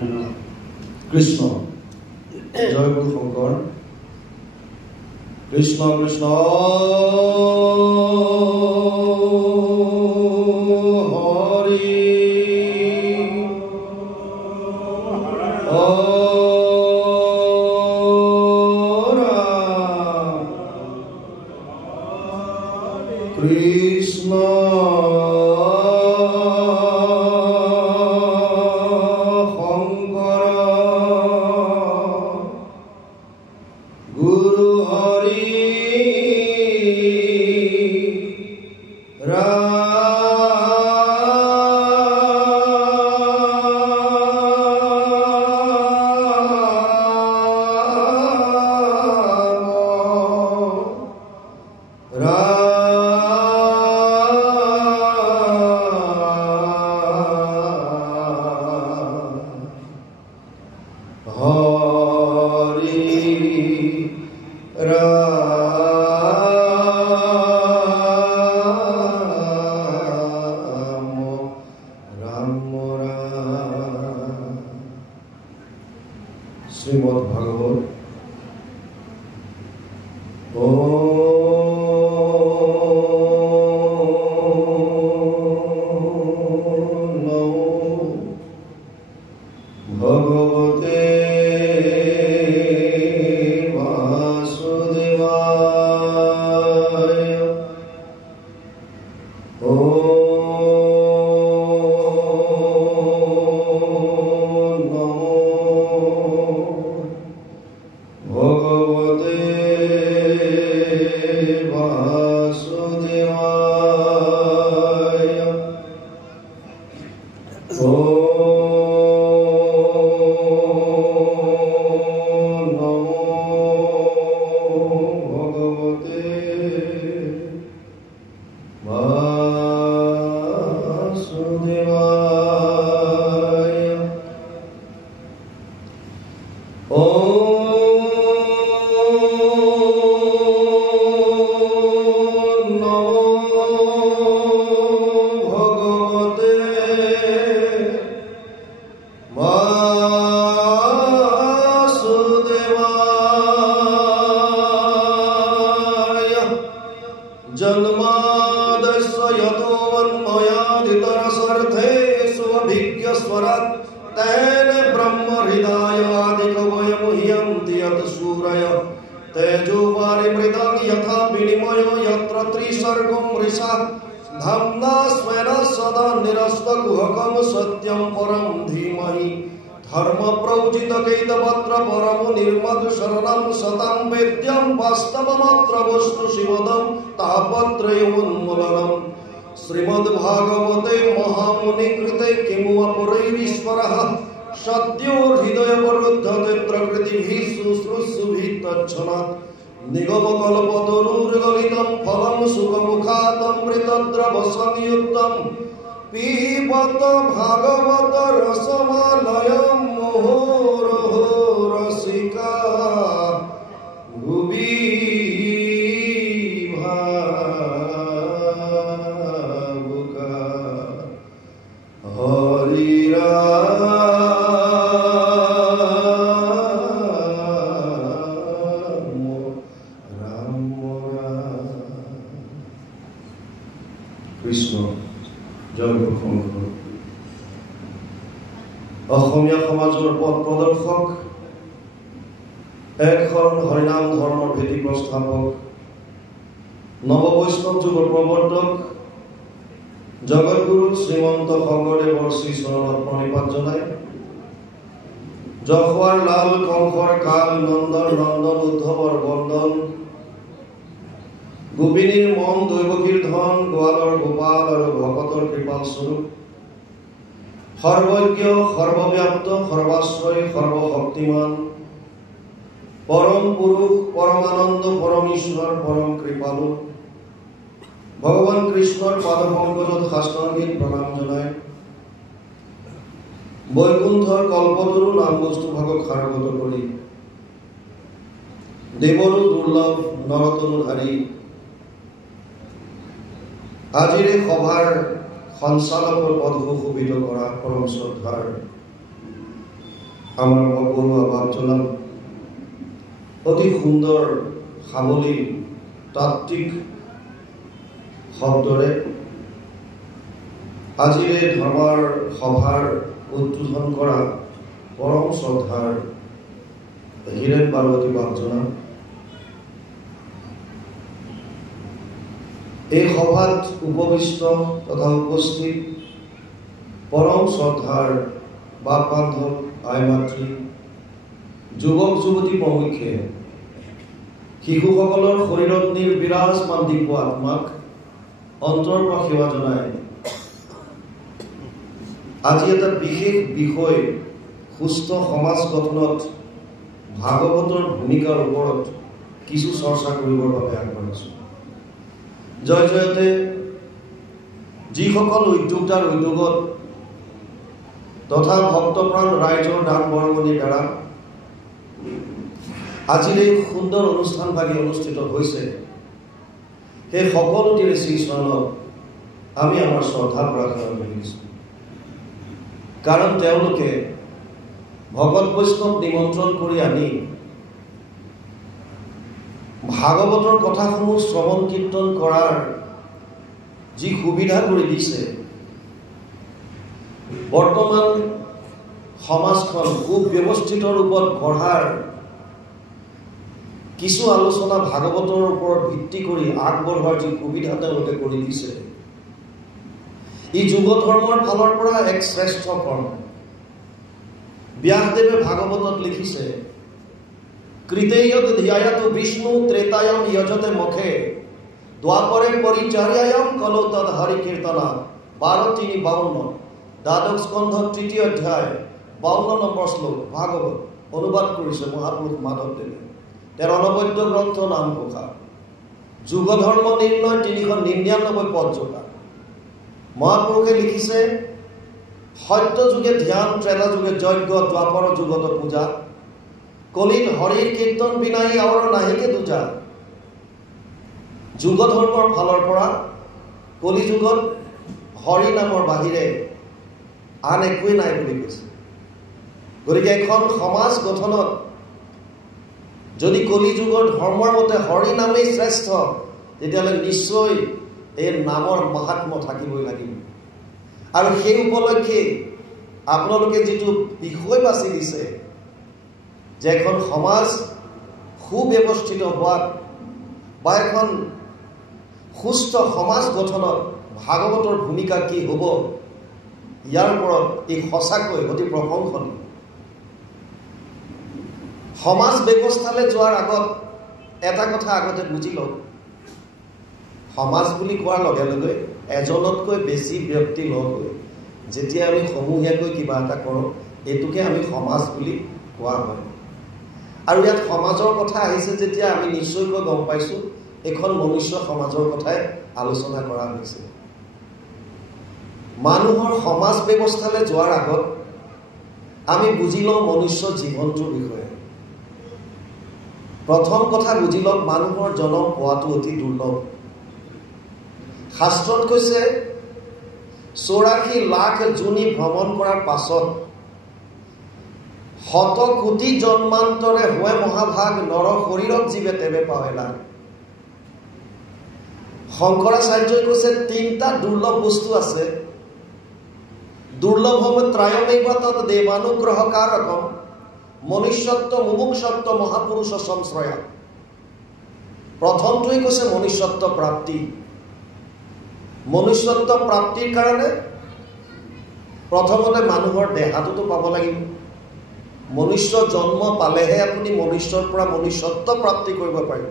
কৃষ্ণ জয় গুৰু Shankar Krishna Krishna Krishna श्रीमद्भागवते महामुनि कृते किमुपरैरीश्वरः सद्यो हृदयवरुद्धते प्रकृतिभिः शुश्रूषुभिः तच्छनात् निगमकल्पतरुर्गलितं फलं सुखमुखादमृतद्रवसंयुक्तं पिबत भागवत रसमालयं मुहुर्मुहुः रसिका भुवि অসমীয়া সমাজৰ পথ প্ৰদৰ্শক একশৰণ হৰিনাম ধৰ্মৰ ভেটি প্ৰস্থাপক নৱ বৈষ্ণৱ যুগৰ প্ৰৱৰ্তক জগতগুৰু শ্ৰীমন্ত শংকৰদেৱৰ শ্ৰী চৰণত প্ৰণিপাত জনাই যশোৱাৰ লাল কংসৰ কাল নন্দন নন্দন উদ্ধৱৰ বন্দন গোপিনীৰ মন দৈৱকীৰ ধন গোৱালৰ গোপাল আৰু ভকতৰ কৃপাল স্বৰূপ সৰ্বজ্ঞ সৰ্বব্যাপ্ত সৰ্বাশ্ৰয় সৰ্বশক্তিমান পৰম পুৰুষ পৰমানন্দ পৰমেশ্বৰ পৰম কৃপালু ভগবান কৃষ্ণৰ পাদ পঙ্কজত সাষ্টাঙ্গিক প্ৰণাম জনাই বৈকুণ্ঠৰ কল্পতৰু নাম বস্তু ভাগক সাৰগত কৰি দেৱৰো দুৰ্লভ নৰতনুধাৰী আজিৰ সভাৰ সঞ্চালকৰ পদ সুশোভিত কৰা পৰম শ্ৰদ্ধাৰ আমাৰ বৰুৱা বাপজনাক অতি সুন্দৰ সাৱলীল তাত্ত্বিক শব্দৰে আজিৰ এই ধৰ্মৰ সভাৰ উদ্বোধন কৰা পৰম শ্ৰদ্ধাৰ হীৰেন পাৰ্বতী বাপজনাক এই সভাত উপবিষ্ট তথা উপস্থিত পৰম শ্ৰদ্ধাৰ বাপ বান্ধৱ আই মাতৃ যুৱক যুৱতী প্ৰমুখ্যে শিশুসকলৰ শৰীৰত বিৰাজমান দিব্য আত্মাক অন্তৰৰ পৰা সেৱা জনাই আজি এটা বিশেষ বিষয় সুস্থ সমাজ গঠনত ভাগৱতৰ ভূমিকাৰ ওপৰত কিছু চৰ্চা কৰিবৰ বাবে আগবাঢ়িছোঁ। জয় জয়তে যিসকল উদ্যোক্তাৰ উদ্যোগত তথা ভক্তপ্ৰাণ ৰাইজৰ দান বৰঙণিৰ দ্বাৰা আজিৰ এই সুন্দৰ অনুষ্ঠানভাগি অনুষ্ঠিত হৈছে, সেই সকলোটিৰে শ্ৰীচৰণত আমি আমাৰ শ্ৰদ্ধা প্ৰাৰ্থনা কৰিছোঁ। কাৰণ তেওঁলোকে ভকত বৈষ্ণৱ নিমন্ত্ৰণ কৰি আনি ভাগৱতৰ কথাসমূহ শ্ৰৱণ কীৰ্তন কৰাৰ যি সুবিধা কৰি দিছে, বৰ্তমান সমাজখন সুব্যৱস্থিত ৰূপত গঢ়াৰ কিছু আলোচনা ভাগৱতৰ ওপৰত ভিত্তি কৰি আগবঢ়োৱাৰ যি সুবিধা তেওঁলোকে কৰি দিছে, ই যুগ ধৰ্মৰ ফালৰ পৰা এক শ্ৰেষ্ঠ কৰ্ম। ব্যাসদেৱে ভাগৱতত লিখিছে, কৃতেয়ত ধ্যায়াত বিষ্ণু ত্ৰেতায়ম যজতে মুখে দ্বাপৰে পৰিচাৰ্যায়ম কলৌ তদ হৰি কীৰ্তনা 12:52 দ্বাদশ স্কন্ধ 3য় অধ্যায় 52 নম্বৰ শ্লোক ভাগৱত অনুবাদ কৰিছে মহাপুৰুষ মাধৱদেৱে। তেওঁৰ অনবদ্য গ্ৰন্থ নামঘোষা, যুগ ধৰ্ম নিৰ্ণয় 399 পদ যোগা। মহাপুৰুষে লিখিছে, সত্য যুগে ধ্যান, ত্ৰেতা যুগে যজ্ঞ, দ্বাপৰ যুগত পূজা, কলিত হৰিৰ কীৰ্তন বিনাই আৰু নাহিকে দুজা। যুগ ধৰ্মৰ ফালৰ পৰা কলি যুগত হৰি নামৰ বাহিৰে আন একোৱেই নাই বুলি কৈছে। গতিকে এখন সমাজ গঠনত যদি কলি যুগৰ ধৰ্মৰ মতে হৰি নামেই শ্ৰেষ্ঠ, তেতিয়াহ'লে নিশ্চয় এই নামৰ মাহাত্ম্য থাকিবই লাগিব। আৰু সেই উপলক্ষে আপোনালোকে যিটো বিষয় বাছি দিছে যে এখন সমাজ সুব্যৱস্থিত হোৱাত বা এখন সুস্থ সমাজ গঠনত ভাগৱতৰ ভূমিকা কি হ'ব, ইয়াৰ ওপৰত এই সঁচাকৈ অতি প্ৰশংসনীয়। সমাজ ব্যৱস্থালৈ যোৱাৰ আগত এটা কথা আগতে বুজি লওক, সমাজ বুলি কোৱাৰ লগে লগে এজনতকৈ বেছি ব্যক্তি লগ হৈ যেতিয়া আমি সমূহীয়াকৈ কিবা এটা কৰোঁ, এইটোকে আমি সমাজ বুলি কোৱা হয়। আৰু ইয়াত সমাজৰ কথা আহিছে যেতিয়া আমি নিশ্চয়কৈ গম পাইছোঁ এখন মনুষ্য সমাজৰ কথাই আলোচনা কৰা হৈছে। মানুহৰ সমাজ ব্যৱস্থালৈ যোৱাৰ আগত আমি বুজি লওঁ মনুষ্য জীৱনটোৰ বিষয়ে। প্ৰথম কথা বুজি লওক, মানুহৰ জন্ম হোৱাটো অতি দুৰ্লভ। শাস্ত্ৰত কৈছে 84 লাখ যোনি ভ্ৰমণ কৰাৰ পাছত 100 কোটি জন্মান্তৰে হয় মহাভাগ নৰ শৰীৰত জীৱে তেৱে পাৱে লাগ। শংকৰাচাৰ্যই কৈছে 3টা দুৰ্লভ বস্তু আছে। দুৰ্লভম ত্ৰয়মেব তৎ দেৱানুগ্ৰহকাৰকম মনুষ্যত্ব মুমুক্ষত্ব মহাপুৰুষ সংশ্ৰয়া। প্ৰথমটোৱে কৈছে মনুষ্যত্ব প্ৰাপ্তি। মনুষ্যত্ব প্ৰাপ্তিৰ কাৰণে প্ৰথমতে মানুহৰ দেহাটোতো পাব লাগিব। মনুষ্য জন্ম পালেহে আপুনি মনুষ্যৰ পৰা মনুষ্যত্ব প্ৰাপ্তি কৰিব পাৰিব।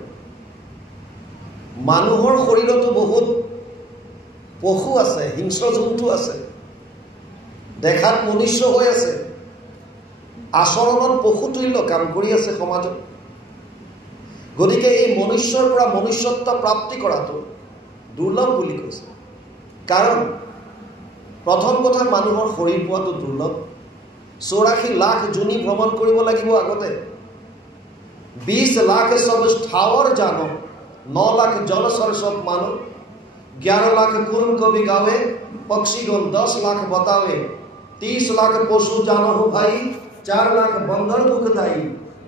মানুহৰ শৰীৰতো বহুত পশু আছে, হিংস্ৰ জন্তু আছে, দেখাত মনুষ্য হৈ আছে, আচৰণত পশুতুল্য কাম কৰি আছে সমাজত। গতিকে এই মনুষ্যৰ পৰা মনুষ্যত্ব প্ৰাপ্তি কৰাটো দুৰ্লভ বুলি কৈছে। কাৰণ প্ৰথম কথা মানুহৰ শৰীৰ পোৱাটো দুৰ্লভ। 84 লাখ যোনি ভ্ৰমণ কৰিব লাগিব আগতে। 20 লাখ সব স্থাৱৰ জানো, 9 লাখ জলচৰ সব মানো, 11 লাখ কুৰ্ম কবি গাवे, पक्षीगण 10 लाख बतावे, 30 लाख पशु जानो हो भाई, 4 लाख बंधन दुखदाई,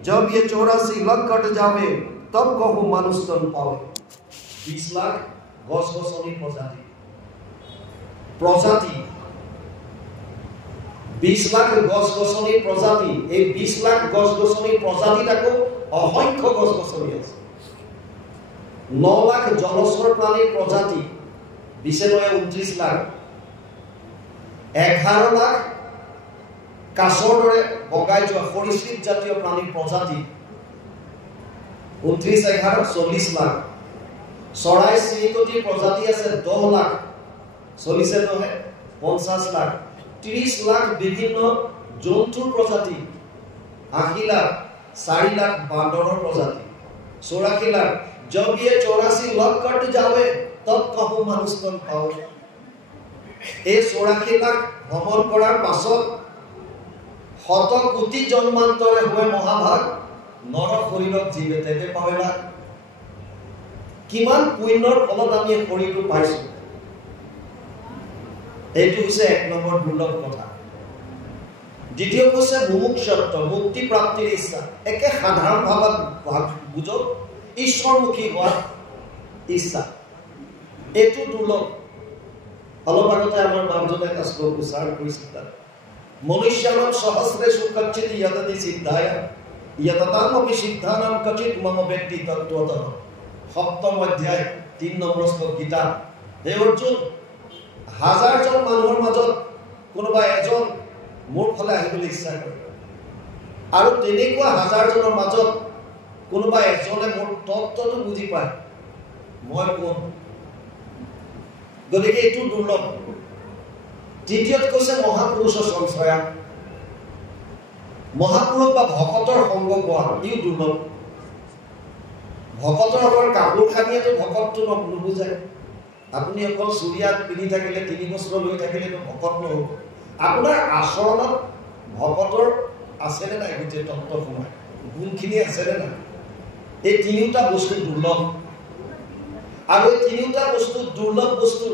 जब ये 84 लाख कट जावे तब कहूँ मानुष तन पावे। 20 लाख गस-गसनी प्रजाति 20 लाख गस-गसनी प्रजाति, এই 20 लाख गस-गसनी प्रजातिटाको অসংখ্য গছ-গছনি আছে। 9 लाख জলচৰ প্ৰাণীৰ প্ৰজাতি, 29 লাখ, 11 লাখ কাছৰ দৰে বগাই যোৱা সৰীসৃপ জাতীয় প্ৰাণীৰ প্ৰজাতি, 29 11 40 লাখ, চৰাই চিৰিকটিৰ প্ৰজাতি আছে 10 লাখ, 40 নহয় 50 লাখ, 30 লাখ বিভিন্ন জন্তুৰ প্ৰজাতি, 80 লাখ, 4 लाख बांदरों प्रजाति, 84 लाख, जब ये 84 लाख कट जावे तब कहूँ मानुष तन पावे। এই 84 লাখ ভ্ৰমণ কৰাৰ পাছত শত কোটি জন্মান্তৰে হৈ মহাভাগ নৰ শৰীৰত জীৱে তেতে পাবে না। কিমান পুণ্যৰ ফলত আমি এই শৰীৰটো পাইছো। এইটো হৈছে 1 নম্বৰ দুৰ্লভ কথা। দ্বিতীয় কৈছে মুমুক্ষত্ব, মুক্তি প্ৰাপ্তিৰ ইচ্ছা। একে সাধাৰণ ভাৱত বুঝক, ঈশ্বৰমুখী হোৱাৰ ইচ্ছা, এইটো দুৰ্লভ। অলপ আগতে আমাৰ মানুহজনে এটা শ্লোক উচ্চাৰণ কৰিছিল, মনুষ্যানাম সহস্ৰেষু কচ্চিৎ যততি সিদ্ধায় যততামপি সিদ্ধানাম কচিৎ মম ব্যক্তি তত্ত্বতঃ। 7ম অধ্যায় 3 নম্বৰ শ্লোক গীতা। হে অৰ্জুন, হাজাৰজন মানুহৰ মাজত কোনোবা এজন মোৰ ফলে আহিবলৈ ইচ্ছা কৰে, আৰু তেনেকুৱা হাজাৰজনৰ মাজত কোনোবা এজনে মোৰ তত্ত্বটো বুজি পায়, মই কোন? গতিকে এইটো দুৰ্লভ। তৃতীয়ত কৈছে মহাপুৰুষ সংশ্ৰয়া, মহাপুৰুষ বা ভকতৰ সংগ পোৱা, ইও দুৰ্লভ। ভকতৰ অকল কাপোৰ খানিয়েতো ভকতটো নুবুজায়। আপুনি অকল চুৰিয়াত পিন্ধি থাকিলে, 3 বছৰ লৈ থাকিলেতো ভকত নহ'ব। আপোনাৰ আচৰণত ভকতৰ আছেনে নাই গোটেই তত্ত্ব সোমাই, গুণখিনি আছেনে নাই? এই তিনিওটা বস্তু দুৰ্লভ। আৰু এই তিনিওটা বস্তু দুৰ্লভ বস্তু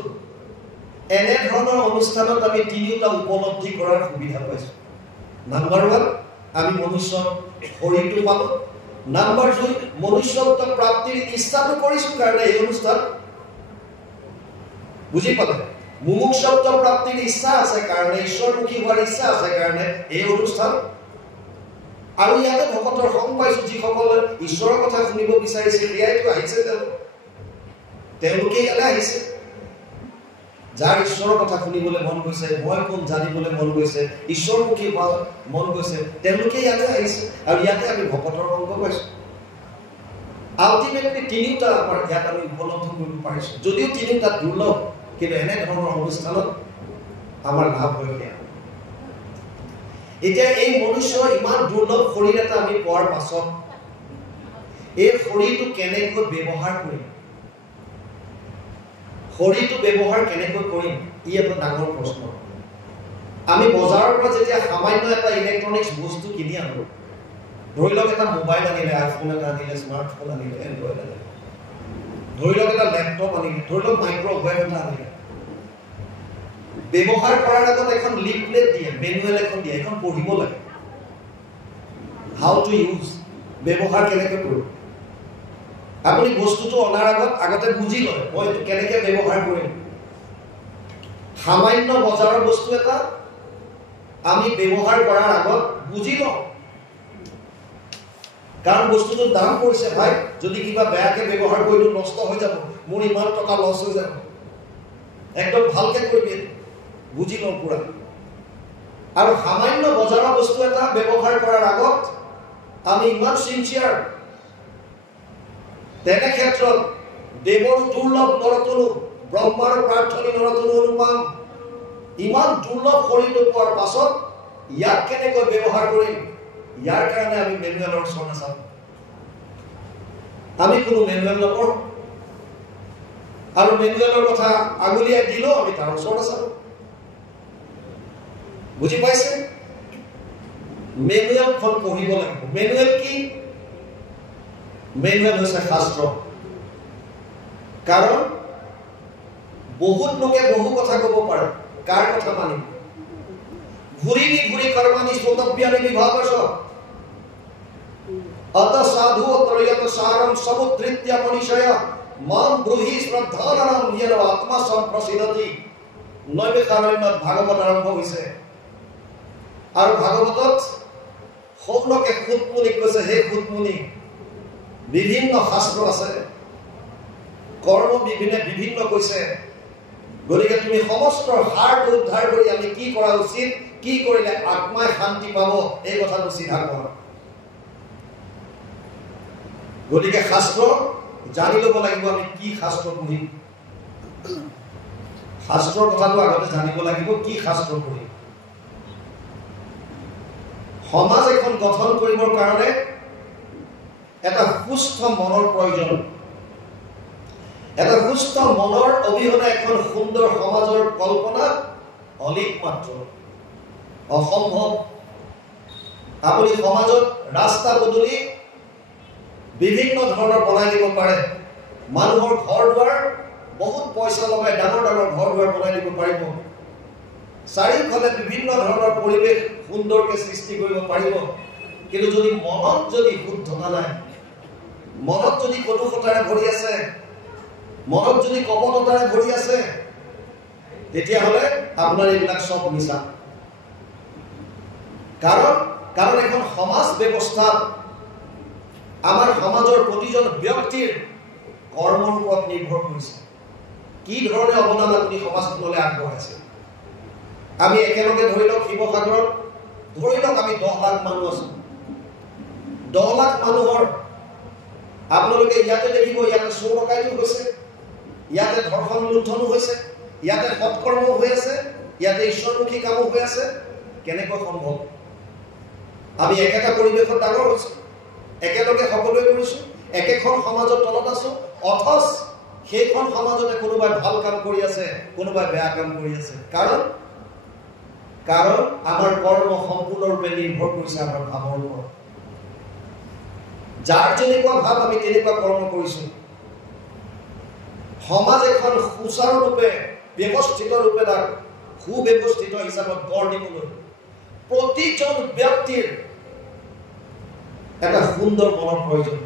এনে ধৰণৰ অনুষ্ঠানত আমি তিনিওটা উপলব্ধি কৰাৰ সুবিধা পাইছো। নাম্বাৰ 1, আমি মনুষ্য শৰীৰটো পালো। নাম্বাৰ 2, মনুষ্যত্ব প্ৰাপ্তিৰ ইচ্ছাটো কৰিছো কাৰণে এই অনুষ্ঠান বুজি পালে। মুমুক্ষত্ব প্ৰাপ্তিৰ ইচ্ছা আছে কাৰণে, ঈশ্বৰমুখী হোৱাৰ ইচ্ছা আছে কাৰণে এই অনুষ্ঠান। আৰু ইয়াতে ভকতৰ সং পাইছো, যিসকলে ঈশ্বৰৰ কথা শুনিব বিচাৰিছে, এয়াইতো আহিছে। তেওঁলোকে ইয়ালৈ আহিছে। যাৰ ঈশ্বৰৰ কথা শুনিবলৈ মন গৈছে, মই কোন জানিবলৈ মন গৈছে, ঈশ্বৰমুখী হোৱা মন গৈছে, তেওঁলোকে ইয়ালৈ আহিছে। আৰু ইয়াতে আমি ভকতৰ সংগ পাইছো। আল্টিমেটলি তিনিওটা আমাৰ ইয়াত আমি উপলব্ধি কৰিব পাৰিছো। যদিও তিনিওটা দুৰ্লভ, কিন্তু এনে ধৰণৰ অনুষ্ঠানত আমাৰ লাভ হৈ যায়। এতিয়া এই মনুষ্যৰ ইমান দুৰ্লভ শৰীৰ এটা আমি পোৱাৰ পাছত এই শৰীৰটো কেনেকৈ ব্যৱহাৰ কৰিম, শৰীৰটো ব্যৱহাৰ কেনেকৈ কৰিম, ই এটা ডাঙৰ প্ৰশ্ন। আমি বজাৰৰ পৰা যেতিয়া সামান্য এটা ইলেক্ট্ৰনিক্স বস্তু কিনি আনো, ধৰি লওক এটা মোবাইল আনিলে, আইফোন এটা আনিলে, স্মাৰ্টফোন আনিলে, এণ্ড্ৰইড আনিলে, ধৰি লওক এটা লেপটপ আনিলে, ধৰি লওক মাইক্ৰৱেভ এটা আনিলে, ব্যৱহাৰ কৰাৰ আগত এখন লিফলেট দিয়ে, মেনুৱেল এখন দিয়ে, এখন পঢ়িব লাগে। হাউ টু ইউজ, ব্যৱহাৰ কেনেকৈ কৰোঁ। আপুনি বস্তুটো অনাৰ আগতে বুজি লয়, মই এইটো কেনেকৈ ব্যৱহাৰ কৰিম। সামান্য বজাৰৰ বস্তু এটা আমি ব্যৱহাৰ কৰাৰ আগত বুজি লওঁ, কাৰণ বস্তুটোৰ দাম পৰিছে ভাই, যদি কিবা বেয়াকৈ ব্যৱহাৰ কৰিলোঁ নষ্ট হৈ যাব, মোৰ ইমান টকা লছ হৈ যাব। একদম ভালকৈ কৰিবি, বুজি লওঁ পুৰা। আৰু সামান্য বজাৰৰ বস্তু এটা ব্যৱহাৰ কৰাৰ আগত আমি ইমান চিনচিয়াৰ। তেনে ক্ষেত্ৰত দেৱৰ দুৰ্লভ নৰতনু, ব্ৰহ্মাৰ প্ৰাৰ্থনী নৰতনু অনুপাম, ইমান দুৰ্লভ শৰীৰটো পোৱাৰ পাছত ইয়াক কেনেকৈ ব্যৱহাৰ কৰিম, ইয়াৰ কাৰণে আমি মেনুৱেলৰ ওচৰত নাচাওঁ। আমি কোনো মেনুৱেল নপঢ়ো, আৰু মেনুৱেলৰ কথা আঙুলিয়াই দিলেও আমি তাৰ ওচৰত নাচাওঁ। বুজি পাইছে? মেনুৱেলখন পঢ়িব লাগিব। মেনুৱেল কি? মেনুৱেল হৈছে শাস্ত্ৰ। কাৰণ বহুত লোকে বহু কথা ক'ব পাৰে, কাৰ কথা মানিব। ঘূৰি কৰ্মাণি শ্ৰোতব্যানি বিভাগশ অত সাধু ত্ৰয়ত সাৰম সমুদ্ৰিত্য মনীষয়া মাম ব্ৰুহি শ্ৰদ্ধানাম য়েন আত্মা সম্প্ৰসিদতি। নৈমিষাৰণ্যত ভাগৱত আৰম্ভ হৈছে আৰু ভাগৱতত সকলোকে সুতমুনি কৈছে, হে সুতমুনি, বিভিন্ন শাস্ত্ৰ আছে, কৰ্ম বিভিন্ন কৈছে, গতিকে তুমি সমস্ত সাৰটো উদ্ধাৰ কৰি আমি কি কৰা উচিত, কি কৰিলে আত্মাই শান্তি পাব, এই কথাটো চিধা কৰা। গতিকে শাস্ত্ৰ জানি ল'ব লাগিব, আমি কি শাস্ত্ৰ পঢ়িম। শাস্ত্ৰৰ কথাটো আগতে জানিব লাগিব, কি শাস্ত্ৰ পঢ়িম। সমাজ এখন গঠন কৰিবৰ কাৰণে এটা সুস্থ মনৰ প্ৰয়োজন। এটা সুস্থ মনৰ অবিহনে এখন সুন্দৰ সমাজৰ কল্পনা অলিক মাত্ৰ, অসম্ভৱ। আপুনি সমাজত ৰাস্তা পদূলি বিভিন্ন ধৰণৰ বনাই দিব পাৰে, মানুহৰ ঘৰ দুৱাৰ বহুত পইচা লগাই ডাঙৰ ডাঙৰ ঘৰ দুৱাৰ বনাই দিব পাৰিব, চাৰিওফালে বিভিন্ন ধৰণৰ পৰিৱেশ সুন্দৰকে সৃষ্টি কৰিব পাৰিব, কিন্তু যদি মনত যদি শুদ্ধতা নাই, মনত যদি কটুকতাৰে ভৰি আছে, মনত যদি কপটতাৰে ভৰি আছে, তেতিয়াহ'লে আপোনাৰ এইবিলাক চব মিছা। কাৰণ এখন সমাজ ব্যৱস্থাত আমাৰ সমাজৰ প্ৰতিজন ব্যক্তিৰ কৰ্মৰ ওপৰত নিৰ্ভৰ কৰিছে, কি ধৰণে অৱদান আপুনি সমাজখনলৈ আগবঢ়াইছে। আমি একেলগে ধৰি লওক শিৱসাগৰত ধৰি লওক আমি 10 লাখ মানুহ আছো। 10 লাখ মানুহৰ আপোনালোকে ইয়াতে দেখিব, ইয়াতে চোৰ ডকাইতো হৈছে, ইয়াতে ধৰ্ষণ লুণ্ঠনো হৈছে, ইয়াতে সৎকৰ্ম হৈ আছে, ইয়াতে ঈশ্বৰমুখী কামো হৈ আছে। কেনেকৈ সম্ভৱ? আমি একেটা পৰিৱেশত ডাঙৰ হৈছো, একেলগে সকলোৱে কৰিছো, একেখন সমাজৰ তলত আছো, অথচ সেইখন সমাজতে কোনোবাই ভাল কাম কৰি আছে, কোনোবাই বেয়া কাম কৰি আছে। কাৰণ আমাৰ কৰ্ম সম্পূৰ্ণৰূপে নিৰ্ভৰ কৰিছে আমাৰ ভাৱৰ ওপৰত। যাৰ যেনেকুৱা ভাৱ আমি তেনেকুৱা কৰ্ম কৰিছো। সমাজ এখন সুচাৰুৰূপে ব্যৱস্থিত ৰূপে তাক সুব্যৱস্থিত হিচাপত গঢ় দিবলৈ প্ৰতিজন ব্যক্তিৰ এটা সুন্দৰ মনৰ প্ৰয়োজন।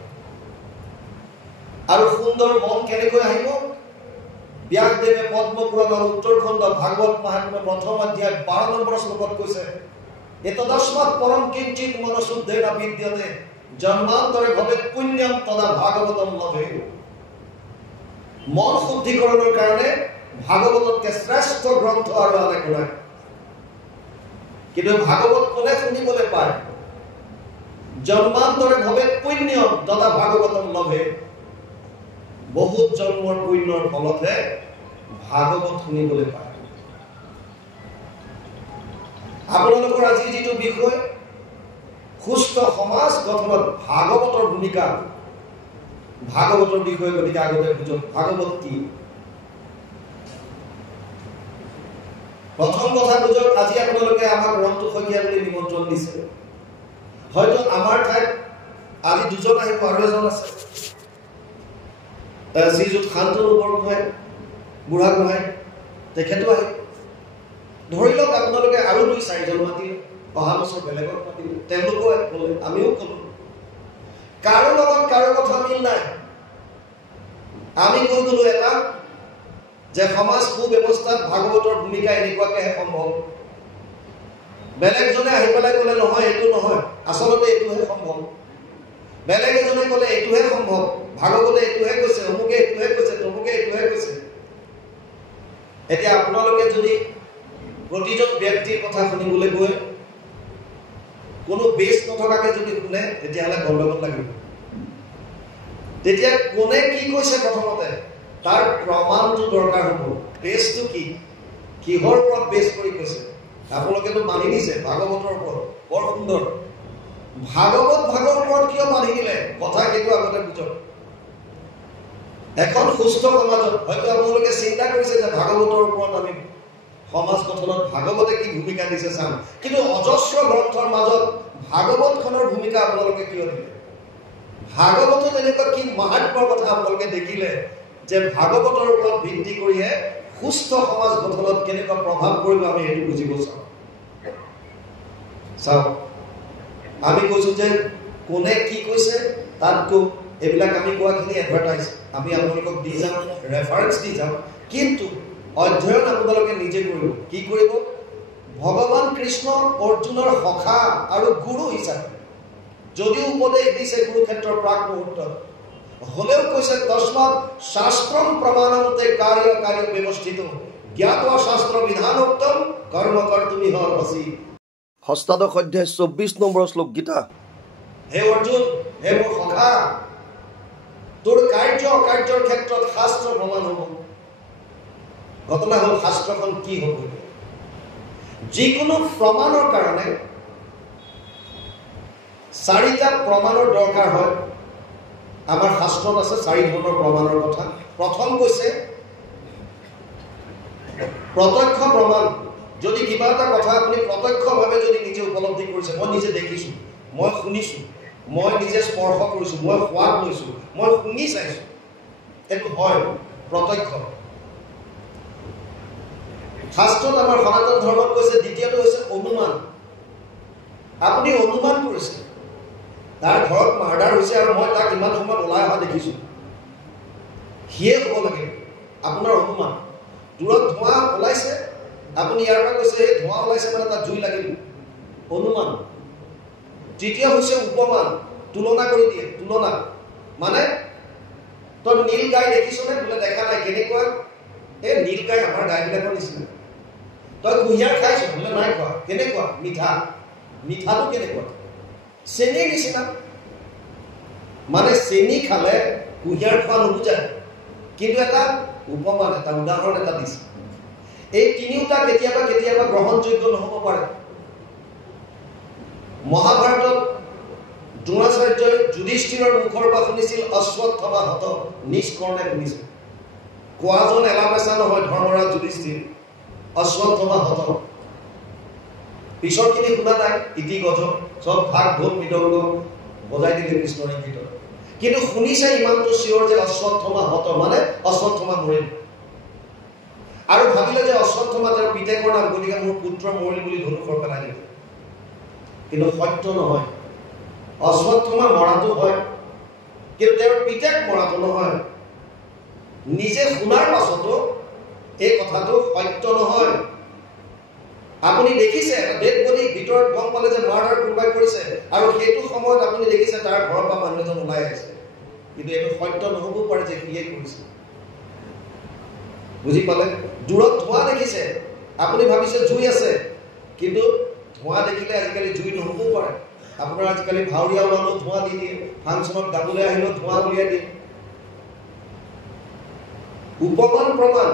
আৰু সুন্দৰ মন কেনেকৈ আহিব? ব্যাসদেৱে পদ্মপুৰাণৰ উত্তৰখণ্ড ভাগৱত মহাত্ম্য প্ৰথম অধ্যায় 12 নম্বৰ শ্লোকত কৈছে, এতদস্মাৎ পৰম কিঞ্চিৎ মনশুদ্ধেন বিদ্যতে জন্মান্তৰে ভৱেৎ পুণ্যম তদা ভাগৱতম লভে। মন শুদ্ধিকৰণৰ কাৰণে ভাগৱততকে শ্ৰেষ্ঠ গ্ৰন্থ আৰু আন একো নাই। কিন্তু ভাগৱত কোনে শুনিবলৈ পায়? জন্মান্তৰে ভৱেৎ পুণ্যম তদা ভাগৱতম লভে। বহুত জন্মৰ পুণ্যৰ ফলতহে ভাগৱত শুনিবলৈ পায়। আপোনালোকৰ আজি যিটো বিষয়, সুস্থ সমাজ গঠনত ভাগৱতৰ ভূমিকা, ভাগৱতৰ বিষয়ে গতিকে আগতে বুজক ভাগৱত কি। প্ৰথম কথা বুজক, আজি আপোনালোকে আমাক ৰন্তু শইকীয়া বুলি নিমন্ত্ৰণ দিছে। হয়তো আমাৰ ঠাইত আজি 2জন আহিব, আৰু এজন আছে শ্ৰীযুত শান্তনু বৰগোহাঁই, বুঢ়া গোহাঁই, তেখেতো আহিব। ধৰি লওক আপোনালোকে আৰু 2-4জন মাতিলে, অহা বছৰ বেলেগত মাতিলে, তেওঁলোকেও ক'লে, আমিও ক'লো। কাৰো লগত কাৰো কথা মিল নাই। আমি কৈ গলো এটা যে সমাজ সুব্যৱস্থাত ভাগৱতৰ ভূমিকা এনেকুৱাকেহে সম্ভৱ। বেলেগজনে আহি পেলাই ক'লে নহয়, এইটো নহয়, আচলতে এইটোহে সম্ভৱ। বেলেগ এজনে ক'লে এইটোহে সম্ভৱ, ভাগৱতে এইটোহে কৈছে, অমুকে এইটোহে কৈছে, তমুকে এইটোহে কৈছে। এতিয়া আপোনালোকে যদি প্ৰতিজন ব্যক্তিৰ কথা শুনিবলৈ গৈ কোনো বেছ নথকাকে যদি শুনে, তেতিয়াহ'লে গণ্ডগোল লাগিব। তেতিয়া কোনে কি কৈছে প্ৰথমতে তাৰ প্ৰমাণটো দৰকাৰ হ'ব। বেছটো কি, কিহৰ ওপৰত বেছ কৰি কৈছে? আপোনালোকেতো মানি নিছে ভাগৱতৰ ওপৰত, বৰ সুন্দৰ। ভাগৱত ভাগৰ ওপৰত কিয় মানি নিলে? কথা সেইটো আগতে বুজক। এখন সুস্থ সমাজত হয়তো আপোনালোকে চিন্তা কৰিছে যে ভাগৱতৰ ওপৰত আমি সমাজ গঠনত ভাগৱতে কি ভূমিকা দিছে চাম, কিন্তু অজস্ৰ গ্ৰন্থৰ মাজত ভাগৱতখনৰ ভূমিকা আপোনালোকে কিয় দিলে? ভাগৱতত এনেকুৱা কি মাহাত্ম্যৰ কথা আপোনালোকে দেখিলে যে ভাগৱতৰ ওপৰত ভিত্তি কৰিহে সুস্থ সমাজ গঠনত কেনেকুৱা প্ৰভাৱ পৰিব আমি সেইটো বুজিব চাওঁ। চাওক আমি কৈছোঁ যে কোনে কি কৈছে তাতকৈ এইবিলাক আমি কোৱাখিনি এডভাৰটাইজ আমি আপোনালোকক দি যাম, ৰেফাৰেঞ্চ দি যাম, কিন্তু অধ্যয়ন আপোনালোকে নিজে কৰিব। কি কৰিব? ভগৱান কৃষ্ণ অৰ্জুনৰ সখা আৰু গুৰু হিচাপে যদিও উপদেশ দিছে কুৰুক্ষেত্ৰৰ প্ৰাক মুহূৰ্তত, হলেও কৈছে তস্মাৎ শাস্ত্ৰম প্ৰমাণন্তে কাৰ্য ব্যৱস্থিত জ্ঞাতৱা শাস্ত্ৰ বিধানোক্তম কৰ্ম কৰ্তুমিহ অৰ্হসি। ষষ্ঠাদশ অধ্যায় 24 নম্বৰ শ্লোক গীতা। হে অৰ্জুন, হে মোৰ সখা, তোৰ কাৰ্য অকাৰ্যৰ ক্ষেত্ৰত শাস্ত্ৰ প্ৰমাণ হ'ব। ঘটনা হ'ল শাস্ত্ৰখন কি হ'ব? যিকোনো প্ৰমাণৰ কাৰণে 4টা প্ৰমাণৰ দৰকাৰ হয়। আমাৰ শাস্ত্ৰত আছে 4 ধৰণৰ প্ৰমাণৰ কথা। প্ৰথম কৈছে প্ৰত্যক্ষ প্ৰমাণ। যদি কিবা এটা কথা আপুনি প্ৰত্যক্ষভাৱে যদি নিজে উপলব্ধি কৰিছে, মই নিজে দেখিছোঁ, মই শুনিছোঁ, মই নিজে স্পৰ্শ কৰিছোঁ, মই সোৱাদ লৈছোঁ, মই শুনি চাইছোঁ, এইটো হয় প্ৰত্যক্ষ। শাস্ত্ৰত আমাৰ সনাতন ধৰ্মত কৈছে দ্বিতীয়টো হৈছে অনুমান। আপুনি অনুমান কৰিছে তাৰ ঘৰত মাৰ্ডাৰ হৈছে আৰু মই তাক ইমান সময়ত ওলাই অহা দেখিছোঁ, সিয়ে হ'ব লাগে আপোনাৰ অনুমান। দূৰত ধোঁৱা ওলাইছে, আপুনি ইয়াৰ পৰা কৈছে এই ধোঁৱা ওলাইছে মানে তাত জুই লাগিল, অনুমান। তৃতীয় হৈছে উপমান, তুলনা কৰি দিয়ে। তুলনা মানে তই নীল গাই দেখিছনে? বোলে দেখা নাই। কেনেকুৱা? এই নীল গাই আমাৰ গাইবিলাকৰ নিচিনা। তই কুঁহিয়াৰ খাইছ? বোলে নাই খোৱা। কেনেকুৱা? মিঠা। মিঠাটো কেনেকুৱা? চেনীৰ নিচিনা। মানে চেনী খালে কুঁহিয়াৰ খোৱা নুবুজায়, কিন্তু এটা উপমান, এটা উদাহৰণ এটা দিছে। এই তিনিওটা কেতিয়াবা কেতিয়াবা গ্ৰহণযোগ্য নহ'ব পাৰে। মহাভাৰতত দ্ৰোণাচাৰ্যই যুধিষ্ঠিৰৰ মুখৰ পৰা শুনিছিল অশ্বত্থমা হত, নিজ কৰ্ণে শুনিছিল। কোৱাজন এলাপেচা নহয় ধৰ্মৰাজ যুধিষ্ঠিৰ, অশ্বত্থমা হত। পিছৰখিনি শুনা নাই, ইতি গজ চব ভাগ ঢোল মৃদংগ বজাই দিলে কৃষ্ণৰ ভিতৰত, কিন্তু শুনিছে ইমানটো চিঞৰ যে অশ্বত্থমা হত মানে অশ্বত্থমা মৰিল। আৰু ভাবিলে যে অশ্বত্থমা তেওঁৰ পিতেকৰ নাম, গতিকে মোৰ পুত্ৰ মৰিল বুলি ধনুষৰ পেলাই দিলে। কিন্তু সত্য নহয়। অশ্বত্থমা মৰাটো হয়, কিন্তু তেওঁৰ পিতেক মৰাটো নহয়। নিজে শুনাৰ পাছতো এই কথাটো সত্য নহয়। আপুনি দেখিছে এটা ডেড বডি ভিতৰত গম পালে যে মাৰ্ডাৰ কোনোবাই কৰিছে, আৰু সেইটো সময়ত আপুনি দেখিছে তাৰ ঘৰৰ পৰা মানুহ এজন ওলাই আহিছে, কিন্তু এইটো সত্য নহ'ব পাৰে যে সিয়ে কৰিছে। বুজি পালে? দূৰত ধোঁৱা দেখিছে, আপুনি ভাবিছে জুই আছে, কিন্তু ধোঁৱা দেখিলে আজিকালি জুই নহ'বও পাৰে। আপোনাৰ আজিকালি ভাওৰীয়া ওলালেও ধোঁৱা দি দিয়ে, ফাংচনত গাবলৈ আহিলেও ধোঁৱা উলিয়াই দিয়ে। উপমান প্ৰমাণ।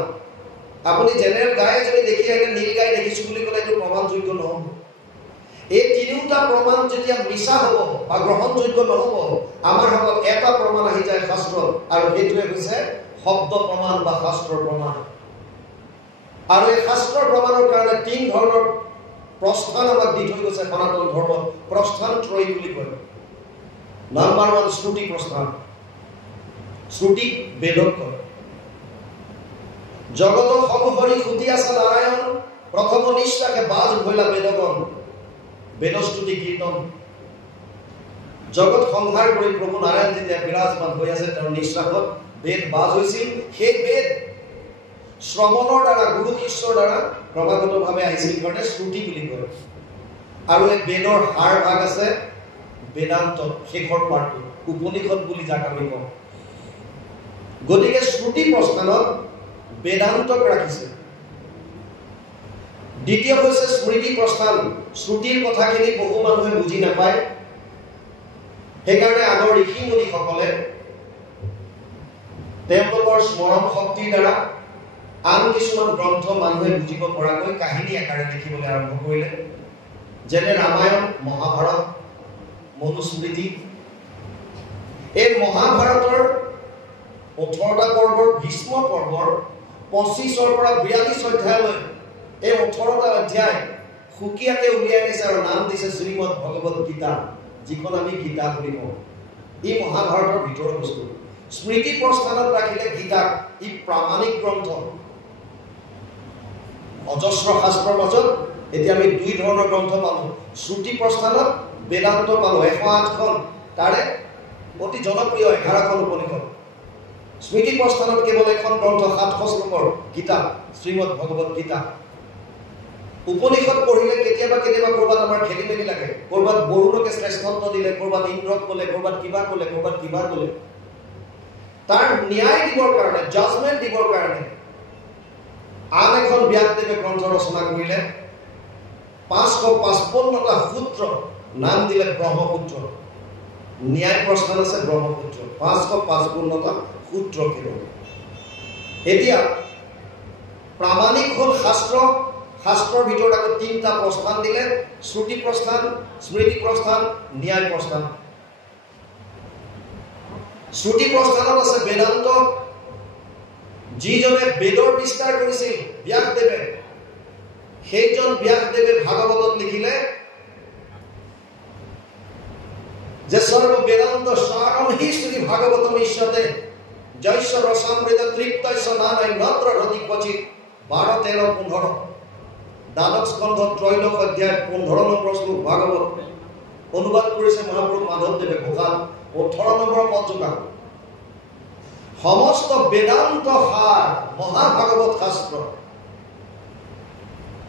আপুনি জেনেৰেল গাই যদি দেখি আহিলে নীল গাই দেখিছোঁ বুলি ক'লে এইটো প্ৰমাণযোগ্য নহ'ব। এই তিনিওটা প্ৰমাণ যেতিয়া মিছা হ'ব বা গ্ৰহণযোগ্য নহ'ব, আমাৰ হাতত এটা প্ৰমাণ আহি যায় শাস্ত্ৰত, আৰু সেইটোৱে হৈছে শব্দ প্ৰমাণ বা শাস্ত্ৰৰ প্ৰমাণ। আৰু এই শাস্ত্ৰৰ প্ৰমাণৰ কাৰণে 3 ধৰণৰ প্ৰস্থান আমাক দি থৈ গৈছে সনাতন ধৰ্মত। প্ৰস্থান ত্ৰয়ী বুলি কয়। নাম্বাৰ 1 শ্ৰুতি প্ৰস্থান। শ্ৰুতি বেদক কয়। জগত সমহৰি সুতি আছে নাৰায়ণ, প্ৰথম নিষ্ঠাকে বাজ ভৈলা বেদগণ, বেদস্তুতি কীৰ্তন। জগত সংহাৰ কৰি প্ৰভু নাৰায়ণ যেতিয়া বিৰাজমান হৈ আছে তেওঁৰ নিশ্বাসত বেদ বাজ হৈছিল। সেই বেদ শ্ৰৱণৰ দ্বাৰা, গুৰু শিষ্যৰ দ্বাৰা ক্ৰমাগতভাৱে আহিছিল কাৰণে শ্ৰুতি বুলি কয়। আৰু এই বেদৰ সাৰ ভাগ আছে বেদান্ত, শেষৰ পাৰ্টটো উপনিষদ বুলি যাক আমি কওঁ। গতিকে শ্ৰুতি প্ৰস্থানত বেদান্তক ৰাখিছে। দ্বিতীয় হৈছে স্মৃতি প্ৰস্থান। শ্ৰুতিৰ কথাখিনি বহু মানুহে বুজি নাপায়, সেইকাৰণে আগৰ ঋষি মুনিসকলে তেওঁলোকৰ স্মৰণ শক্তিৰ দ্বাৰা আন কিছুমান গ্ৰন্থ মানুহে বুজিব পৰাকৈ কাহিনী আকাৰে লিখিবলৈ আৰম্ভ কৰিলে, যেনে ৰামায়ণ, মহাভাৰত, মনুস্মৃতি। এই মহাভাৰতৰ 18টা পৰ্বৰ, ভীষ্ম পৰ্বৰ 25ৰ পৰা 42 অধ্যায়লৈ এই 18টা অধ্যায় সুকীয়াকৈ উলিয়াই দিছে আৰু নাম দিছে শ্ৰীমদ ভগৱত গীতা, যিখন আমি গীতা বুলি কওঁ। ই মহাভাৰতৰ ভিতৰৰ বস্তু। স্মৃতি প্ৰস্থানত ৰাখিলে গীতাক, ই প্ৰামাণিক গ্ৰন্থ। অজস্ৰ শাস্ত্ৰৰ মাজত এতিয়া আমি দুই ধৰণৰ গ্ৰন্থ পালো শ্ৰুতি প্ৰস্থানত বেদান্ত পালো 108খন তাৰে অতি জনপ্ৰিয় 11খন উপনিষদ স্মৃতি প্ৰস্থানত কেৱল এখন গ্ৰন্থ 700 শ্লোকৰ গীতা শ্ৰীমদ ভগৱত গীতা উপনিষদ পঢ়িলে কেতিয়াবা কৰবাত আমাৰ খেলি মেলি লাগে কৰবাত বৰুণকে শ্ৰেষ্ঠত্ব দিলে কৰবাত ইন্দ্ৰক ক'লে কৰবাত কিবা ক'লে তাৰ ন্যায় দিবৰ কাৰণে জাজমেণ্ট দিবৰ কাৰণে আন এখন ব্যাসদেৱে গ্ৰন্থ ৰচনা কৰিলে 555টা সূত্ৰ নাম দিলে ব্ৰহ্মপুত্ৰ ন্যায় প্ৰস্থান আছে ব্ৰহ্মপুত্ৰ 555টা সূত্ৰ কেৱল এতিয়া প্ৰামাণিক হ'ল শাস্ত্ৰৰ ভিতৰত আকৌ 3টা প্ৰস্থান দিলে শ্ৰুতি প্ৰস্থান স্মৃতি প্ৰস্থান ন্যায় প্ৰস্থান শ্ৰুতি প্ৰস্থানত আছে বেদান্ত যিজনে বেদৰ বিস্তাৰ কৰিছিল ব্যাসদেৱে সেইজন ব্যাসদেৱে ভাগৱতত লিখিলে যে সর্ব বেদান্ত সারম হি শ্রী ভাগবতম ইষ্যতে জৈশ্য রসামৃত তৃপ্তৈশ্য নানাই নত্র রতি ক্বচিত 12, 13, 15 দ্বাদশ স্কন্ধ ত্ৰয়োদশ অধ্যায় 15 নম্বৰ শ্লোক ভাগৱত অনুবাদ কৰিছে মহাপুৰুষ মাধৱদেৱে গোপাল 18 নম্বৰ পঞ্চকা সমস্ত বেদান্ত সাৰ মহাভাগৱত শাস্ত্ৰ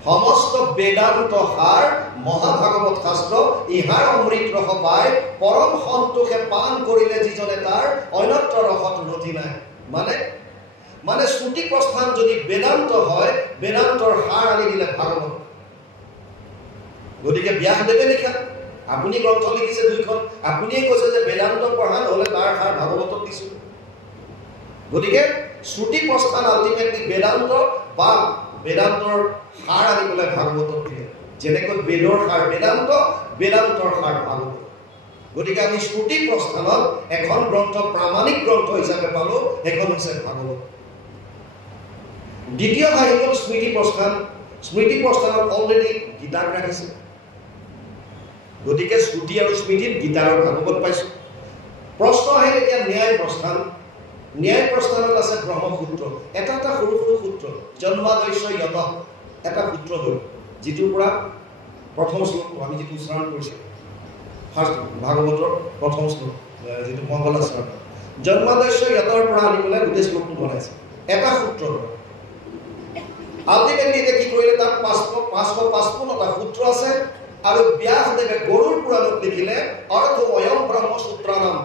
সমস্ত বেদান্ত সাৰ মহাভাগৱত শাস্ত্ৰ ইহাৰ অমৃত ৰস পায় পৰম সন্তোষে পান কৰিলে যিজনে তাৰ অন্যত্ৰ ৰসত ৰতি নাই মানে শ্ৰুতি প্ৰস্থান যদি বেদান্ত হয় বেদান্তৰ সাৰ আনি দিলে ভাগৱত গতিকে ব্যাসদেৱে লিখা আপুনি গ্ৰন্থ লিখিছে দুইখন আপুনিয়ে কৈছে যে বেদান্ত পঢ়া নহলে তাৰ সাৰ ভাগৱতত দিছো গতিকে শ্ৰুতি প্ৰস্থান আল্টিমেটলি বেদান্ত বা বেদান্তৰ সাৰ আনি পেলাই ভাগৱতত দিয়ে যেনেকৈ বেদৰ সাৰ বেদান্ত বেদান্তৰ সাৰ ভাগৱত গতিকে আমি শ্ৰুতি প্ৰস্থানত এখন গ্ৰন্থ প্ৰামাণিক গ্ৰন্থ হিচাপে পালো এখন হৈছে ভাগৱত দ্বিতীয় আহি গ'ল স্মৃতি প্ৰস্থানত অলৰেডি গীতাক ৰাখিছে গতিকে শ্ৰুতি আৰু স্মৃতিত গীতা আৰু ভাগৱত পাইছো প্ৰশ্ন আহিল এতিয়া ন্যায় প্ৰস্থানত আছে ব্ৰহ্মসূত্ৰ এটা সৰু সূত্ৰ জন্মাদৈশ্য যত এটা সূত্ৰ হ'ল যিটোৰ পৰা প্ৰথম শ্লোক আমি যিটো উচ্চাৰণ কৰিছো ফাৰ্ষ্ট ভাগৱতৰ প্ৰথম শ্লোক যিটো মংগলাচৰণ জন্মাদৈশ্য যতৰ পৰা আনি পেলাই গোটেই শ্লোকটো বনাইছে এটা সূত্ৰ আল্টিমেটলি এতিয়া কি কৰিলে তাত 555টা সূত্ৰ আছে আৰু ব্যাসদেৱে গৰুড় পুৰাণত লিখিলে অৰ্থ অয়ম ব্ৰহ্মসূত্ৰানাম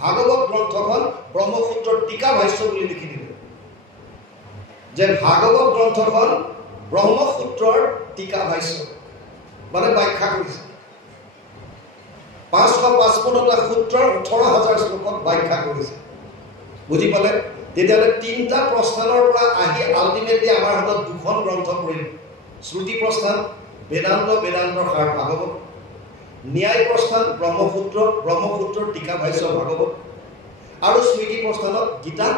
ভাগৱত গ্ৰন্থখন ব্ৰহ্মসূত্ৰৰ টিকা ভাষ্য বুলি লিখি দিলে যে ভাগৱত গ্ৰন্থখন ব্ৰহ্মসূত্ৰৰ টিকা ভাষ্য মানে ব্যাখ্যা কৰিছে 555টা সূত্ৰৰ 18,000 শ্লোকত ব্যাখ্যা কৰিছে বুজি পালে তেতিয়াহ'লে 3টা প্ৰস্থানৰ পৰা আহি আল্টিমেটলি আমাৰ হাতত দুখন গ্ৰন্থ পৰিল শ্ৰুতি প্ৰস্থান বেদান্তৰ সাৰ ভাগৱত ন্যায় প্ৰস্থান ব্ৰহ্মসূত্ৰৰ টিকা ভাষ্য ভাগৱত আৰু স্মৃতি প্ৰস্থানত গীতা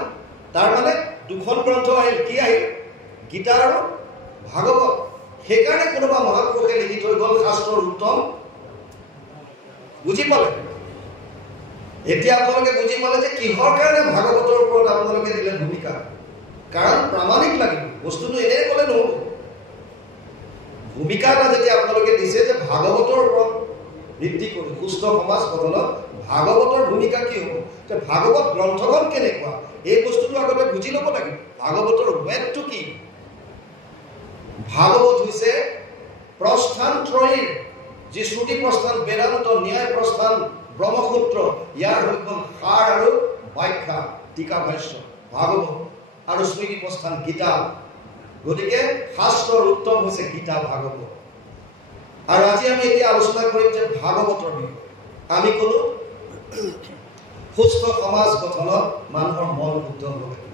তাৰ মানে দুখন গ্ৰন্থ আহিল কি আহিল গীতা আৰু ভাগৱত সেইকাৰণে কোনোবা মহাপুৰুষে লিখি থৈ গ'ল শাস্ত্ৰৰ উত্তম বুজি পালে এতিয়া আপোনালোকে বুজি পালে যে কিহৰ কাৰণে ভাগৱতৰ ওপৰত আপোনালোকে দিলে ভূমিকা কাৰণ প্ৰামাণিক লাগিব বস্তুটো এনে ক'লে নহ'ব ভূমিকা এটা যেতিয়া আপোনালোকে দিছে যে ভাগৱতৰ ওপৰত ভিত্তি কৰি সুস্থ সমাজ গঠনত ভাগৱতৰ ভূমিকা কি হ'ব যে ভাগৱত গ্ৰন্থখন কেনেকুৱা এই বস্তুটো আগতে বুজি ল'ব লাগিব ভাগৱতৰ ৱেটটো কি ভাগৱত হৈছে প্ৰস্থান ত্ৰয়ীৰ যি শ্ৰুতি প্ৰস্থান বেদান্ত ন্যায় প্ৰস্থান ব্ৰহ্মসূত্ৰ ইয়াৰ হৈ গ'ল সাৰ আৰু ব্যাখ্যা টিকা ভাষ্য ভাগৱত আৰু স্মৃতি প্ৰস্থান গীতা গতিকে শাস্ত্ৰৰ উত্তম হৈছে গীতা ভাগৱত আৰু আজি আমি এতিয়া আলোচনা কৰিম যে ভাগৱতৰ বিষয়ে আমি ক'লো সুস্থ সমাজ গঠনত মানুহৰ মন শুদ্ধ হ'ব লাগিব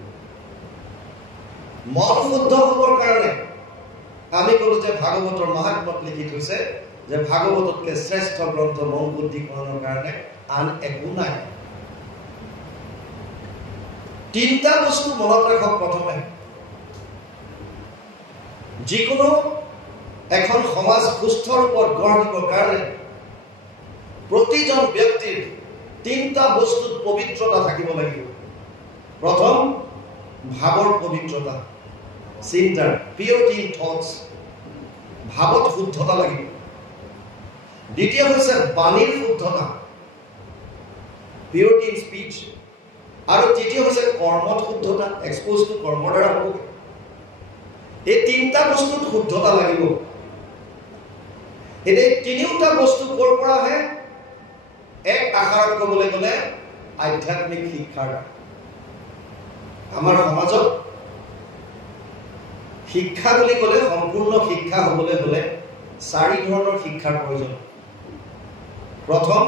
মন শুদ্ধ হ'বৰ কাৰণে আমি ক'লো যে ভাগৱতৰ মহাত্মত লিখি থৈছে যে ভাগৱততকৈ শ্ৰেষ্ঠ গ্ৰন্থ মন শুদ্ধিকৰণৰ কাৰণে আন একো নাই 3টা বস্তু মনত ৰাখক প্ৰথমে যিকোনো এখন সমাজ সুস্থ ৰূপত গঢ় দিবৰ কাৰণে প্ৰতিজন ব্যক্তিৰ 3টা বস্তুত পবিত্ৰতা থাকিব লাগিব প্ৰথম ভাৱৰ পবিত্ৰতা চিন্তাৰ পিউৰিটি ইন থটছ ভাৱত শুদ্ধতা লাগিব। দ্বিতীয় হৈছে বাণীৰ শুদ্ধতা, পিউৰিটি ইন স্পীচ। আৰু তৃতীয় হৈছে কৰ্মত শুদ্ধতা, এক্সপ'জ টু কৰ্মৰ দ্বাৰা হ'ব। এই তিনিটা বস্তুত শুদ্ধতা লাগিব। এই তিনিওটা বস্তু ক'ৰ পৰা আহে? এক আশাৰত ক'বলৈ গ'লে আধ্যাত্মিক শিক্ষাৰ। আমাৰ সমাজত শিক্ষা বুলি ক'লে সম্পূৰ্ণ শিক্ষা হ'বলৈ হ'লে 4 ধৰণৰ শিক্ষাৰ প্ৰয়োজন। প্ৰথম,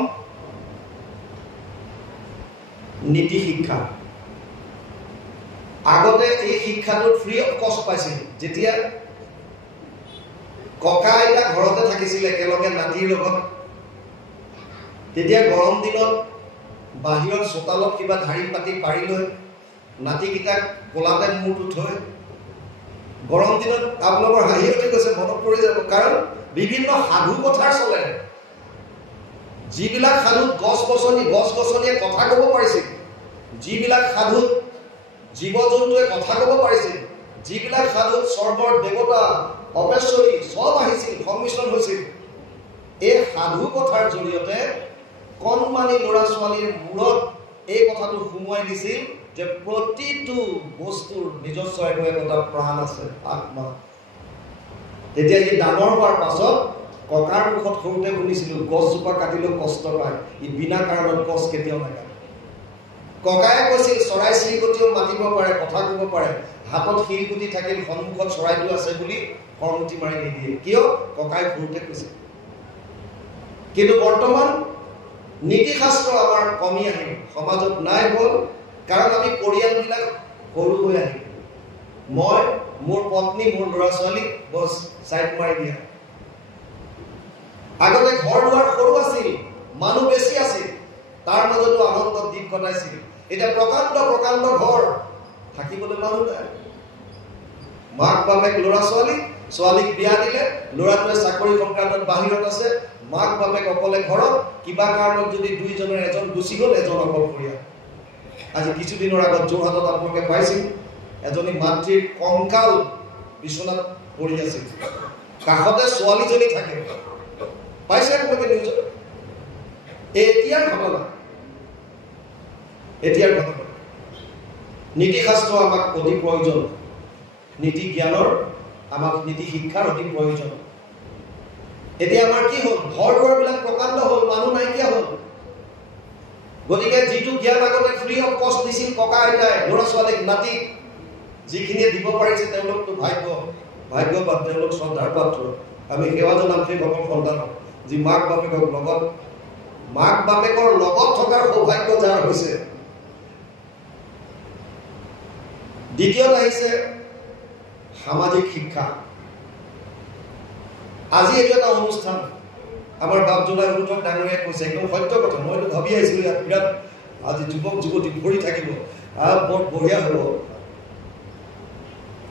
নীতি শিক্ষা। আগতে এই শিক্ষাটো ফ্ৰী অফ কষ্ট পাইছিল। যেতিয়া ককা আইতা ঘৰতে থাকিছিল একেলগে নাতিৰ লগত, তেতিয়া গৰম দিনত বাহিৰত চোতালত কিবা ধাৰি পাতি পাৰি লৈ নাতিকেইটাক কোলাতে মূৰটো থৈ, গৰম দিনত আপোনালোকৰ হাঁহি উঠি গৈছে, মনত পৰি যাব, কাৰণ বিভিন্ন সাধু কথাৰ চলে। যিবিলাক সাধুত গছ-গছনিয়ে কথা ক'ব পাৰিছিল, যিবিলাক সাধুত জীৱ-জন্তুৱে কথা ক'ব পাৰিছিল, যিবিলাক সাধুত স্বৰ্গৰ দেৱতা অপেশ্বৰী চব আহিছিল, সংমিশ্ৰণ হৈছিল, এই সাধু কথাৰ জৰিয়তে কণমানি ল'ৰা-ছোৱালীৰ মূৰত এই কথাটো সোমোৱাই দিছিল যে প্ৰতিটো বস্তুৰ নিজস্ব এটা প্ৰাণ আছে, আত্মা। তেতিয়া ই ডাঙৰ হোৱাৰ পাছত ককাৰ মুখত সৰুতে শুনিছিলোঁ, গছজোপা কাটিলেও কষ্ট পায়, ই বিনা কাৰণত গছ কেতিয়াও নাকাটে। ককাই কৈছিল চৰাই চিৰিকটিও মাতিব পাৰে, কথা ক'ব পাৰে, হাতত শিলগুটি থাকিল, সন্মুখত চৰাইটো আছে বুলি খৰমুঠি মাৰি নিদিয়ে। কিয়? ককাই সৰুতে কৈছিল। কিন্তু বৰ্তমান নীতিশাস্ত্ৰ আমাৰ কমি আহিল, সমাজত নাই হ'ল, কাৰণ আমি পৰিয়ালবিলাক সৰু হৈ আহিল। মই, মোৰ পত্নী, মোৰ ল'ৰা-ছোৱালীক বছ চাইড মাৰি দিয়া। আগতে ঘৰ দুৱাৰ সৰু আছিল, মানুহ বেছি আছিল, তাৰ মাজতো আনন্দ দ্বীপ কটাইছিল। এতিয়া প্ৰকাণ্ড প্ৰকাণ্ড ঘৰ, থাকিবলৈ মানুহ নাই। মাক বাপেক ল'ৰা-ছোৱালী, ছোৱালীক বিয়া দিলে, ল'ৰাটোৱে চাকৰি সংক্ৰান্তত বাহিৰত আছে, মাক বাপেক অকলে ঘৰত, কিবা কাৰণত যদি দুইজনৰ এজন গুচি গ'ল, এজন অকলশৰীয়া। আজি কিছুদিনৰ আগত যোৰহাটত আপোনালোকে পাইছিল, এজনী মাতৃৰ কংকাল বিচনাত পৰি আছিল, কাষতে ছোৱালীজনী থাকে। পাইছে আপোনালোকে নিউজত? এতিয়াৰ ঘটনা। নীতিশাস্ত্ৰ আমাক অতি প্ৰয়োজন, নীতি জ্ঞানৰ আমাক নীতি শিক্ষাৰ অতি প্ৰয়োজন। এতিয়া আমাৰ কি হ'ল? ঘৰ দুৱাৰবিলাক প্ৰকাণ্ড হ'ল, মানুহ নাইকিয়া হ'ল। গতিকে যিটো জ্ঞান আগতে ফ্ৰী অফ কষ্ট দিছিল ককা আইতাই ল'ৰা-ছোৱালীক, নাতিক, যিখিনিয়ে দিব পাৰিছে তেওঁলোকতো ভাগ্যৱান, তেওঁলোক শ্ৰদ্ধাৰ পাত্ৰ। আমি সেৱা জনাম সেইসকল সন্তানক, যি মাক বাপেকৰ লগত থকাৰ সৌভাগ্য যাৰ হৈছে। দ্বিতীয়ত আহিছে সামাজিক শিক্ষা। আজি এইটো এটা অনুষ্ঠান, আমাৰ বাপজনাই উত্তক ডাঙৰীয়াই কৈছে, একদম সত্য কথা। মইতো ভাবি আহিছিলোঁ ইয়াত বিৰাট আজি যুৱক যুৱতী ভৰি থাকিব, বৰ বঢ়িয়া হ'ব।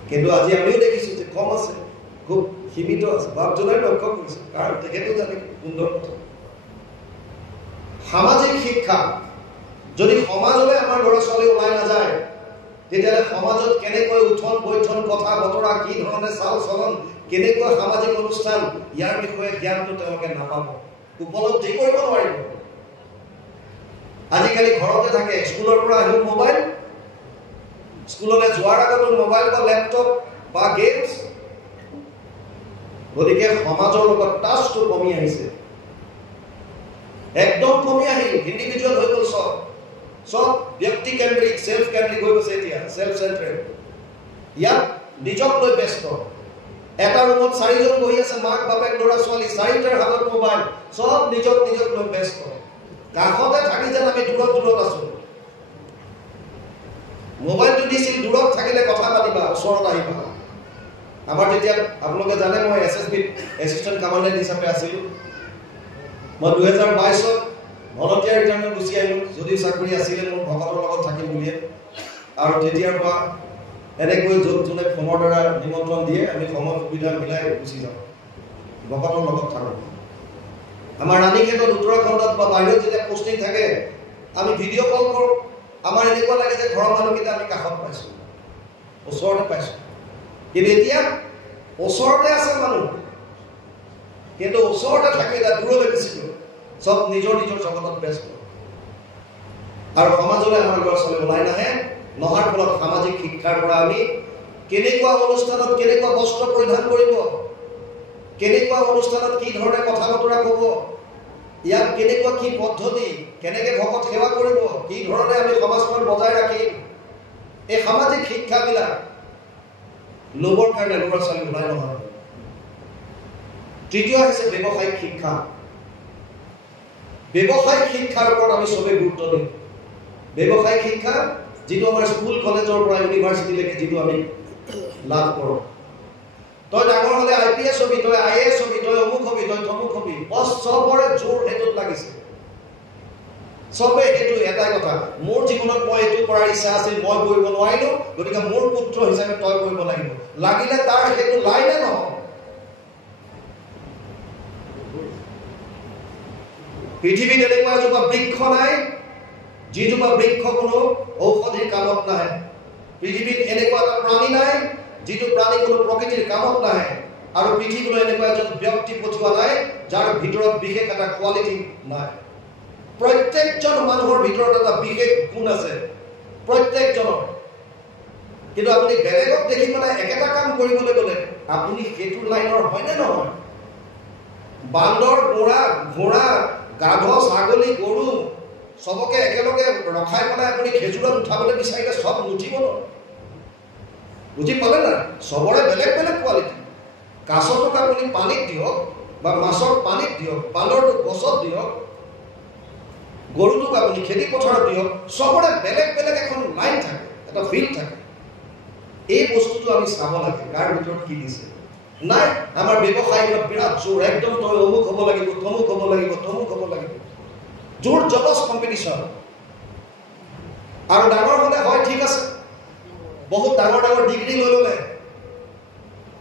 কিন্তু আজি আমিও দেখিছোঁ যে কম আছে, খুব সীমিত আছে। বাপজনাই লক্ষ্য কৰিছে, কাৰণ তেখেতো জানে সুন্দৰ কথা। সামাজিক শিক্ষা যদি সমাজলৈ আমাৰ ল'ৰা-ছোৱালী ওলাই নাযায়, তেতিয়াহ'লে সমাজত কেনেকৈ উঠন বৈঠন, কথা বতৰা, কি ধৰণে চাল চলন, কেনেকুৱা সামাজিক অনুষ্ঠান, ইয়াৰ বিষয়ে জ্ঞানটো তেওঁলোকে নাপাব, উপলব্ধি কৰিব নোৱাৰিব। আজিকালি ঘৰতে থাকে, স্কুলৰ পৰা আহিও মোবাইল, স্কুললৈ যোৱাৰ আগতো মোবাইল বা লেপটপ বা গেমছ। গতিকে সমাজৰ লগত টাচটো কমি আহিছে, একদম কমি আহিল। ইণ্ডিভিজুৱেল হৈ গ'ল, চব ব্যক্তি কেন্দ্ৰিক, সেল্ফ কেন্দ্ৰিক হৈ গৈছে। এতিয়া সেল্ফ চেন্ট্ৰেড, ইয়াত নিজক লৈ ব্যস্ত। এটা ৰুমত 4জন বহি আছে, মাক বাপেক ল'ৰা-ছোৱালী, 4টাৰ হাতত মোবাইল, চব নিজক লৈ ব্যস্ত। কাষতে থাকি যেন আমি দূৰত আছো। মোবাইলটো দিছিল, দূৰত থাকিলে কথা পাতিবা, ওচৰত আহিবা। আমাৰ তেতিয়া আপোনালোকে জানে, মই SSBত এছিষ্টেণ্ট কমাণ্ডেণ্ট হিচাপে আছিলোঁ। মই 2022ত ভলণ্টিয়াৰ ৰিটায়াৰমেণ্ট গুচি আহিলোঁ, যদিও চাকৰি আছিলে মোৰ ভকতৰ লগত থাকিম বুলিয়ে। আৰু তেতিয়াৰ পৰা এনেকৈ য'ত যোনে ফোনৰ দ্বাৰা নিমন্ত্ৰণ দিয়ে, আমি সময় সুবিধা মিলাই গুচি যাওঁ, ভকতৰ লগত থাকোঁ। আমাৰ ৰাণীক্ষেত্ৰত, উত্তৰাখণ্ডত বা বাহিৰত যেতিয়া পষ্টিং থাকে, আমি ভিডিঅ' কল কৰোঁ। আমাৰ এনেকুৱা লাগে যে ঘৰৰ মানুহকেইটা আমি কাষত পাইছোঁ, ওচৰতে পাইছোঁ। কিন্তু এতিয়া ওচৰতে আছে মানুহ, কিন্তু ওচৰতে থাকি এটা দূৰলৈ গুচি গ'ল, চব নিজৰ নিজৰ জগতত ব্যস্ত। আৰু সমাজলৈ আমাৰ ল'ৰা ছোৱালী ওলাই নাহে, নহাৰ ফলত সামাজিক শিক্ষাৰ পৰা আমি কেনেকুৱা অনুষ্ঠানত কেনেকুৱা বস্ত্ৰ পৰিধান কৰিব, কেনেকুৱা অনুষ্ঠানত কি ধৰণে কথা বতৰা ক'ব, ইয়াত কেনেকুৱা কি পদ্ধতি, কেনেকৈ ভকত সেৱা কৰিব, কি ধৰণে আমি সমাজখন বজাই ৰাখিম, এই সামাজিক শিক্ষাবিলাক ল'বৰ কাৰণে ল'ৰা ছোৱালী ওলাই নহয়। তৃতীয় হৈছে ব্যৱসায়িক শিক্ষা। ব্যৱসায়িক শিক্ষাৰ ওপৰত আমি চবেই গুৰুত্ব দিওঁ। ব্যৱসায়িক শিক্ষা যিটো আমাৰ স্কুল কলেজৰ পৰা ইউনিভাৰ্চিটিলৈকে যিটো আমি লাভ কৰোঁ। তই ডাঙৰ হ'লে IPS হবি, তই IAS হবি, তই অমুক হবি, তই তমুক হবি, বছ চবৰে জোৰ সেইটোত লাগিছে। চবেই সেইটো এটাই কথা, মোৰ জীৱনত মই এইটো কৰাৰ ইচ্ছা আছিল, মই কৰিব নোৱাৰিলোঁ, গতিকে মোৰ পুত্ৰ হিচাপে তই কৰিব লাগিব। লাগিলে তাৰ সেইটো লাইনে নহয়। পৃথিৱীত এনেকুৱা এজোপা বৃক্ষ নাই যিজোপা বৃক্ষ কোনো ঔষধিৰ কামত নাহে। পৃথিৱীত এনেকুৱা এটা প্ৰাণী নাই যিটো প্ৰাণী কোনো প্ৰকৃতিৰ কামত নাহে। আৰু পৃথিৱীলৈ এনেকুৱা এজন ব্যক্তি পঠিওৱা নাই যাৰ ভিতৰত বিশেষ এটা কোৱালিটি নাই। প্ৰত্যেকজন মানুহৰ ভিতৰত এটা বিশেষ গুণ আছে, প্ৰত্যেকজনৰ। কিন্তু আপুনি বেলেগক দেখি পেলাই একেটা কাম কৰিবলৈ গ'লে আপুনি সেইটো লাইনৰ হয়নে নহয়? বান্দৰ, ঘোঁৰা, গাধ, ছাগলী, গৰু চবকে একেলগে ৰখাই পেলাই আপুনি খেজুৰত উঠাবলৈ বিচাৰিলে চব নুঠিব ন। বুজি পালে না? চবৰে বেলেগ বেলেগ কোৱালিটি। কাছটোক আপুনি পানীত দিয়ক বা মাছক পানীত দিয়ক, বান্দৰটোক গছত দিয়ক, গৰুটোক আপুনি খেতি পথাৰত দিয়ক, চবৰে বেলেগ বেলেগ এখন লাইন থাকে, এটা ফিল্ড থাকে। এই বস্তুটো আমি চাব লাগে, কাৰ ভিতৰত কি দিছে। নাই, আমাৰ ব্যৱসায়ত বিৰাট জোৰ, একদম তই অমুক হ'ব লাগিব, তমুক হ'ব লাগিব, তমুক হ'ব লাগিব, জোৰ জবস্ত কম্পিটিশ্যন। আৰু ডাঙৰ হ'লে হয় ঠিক আছে, বহুত ডাঙৰ ডাঙৰ ডিগ্ৰী লৈ ল'লে।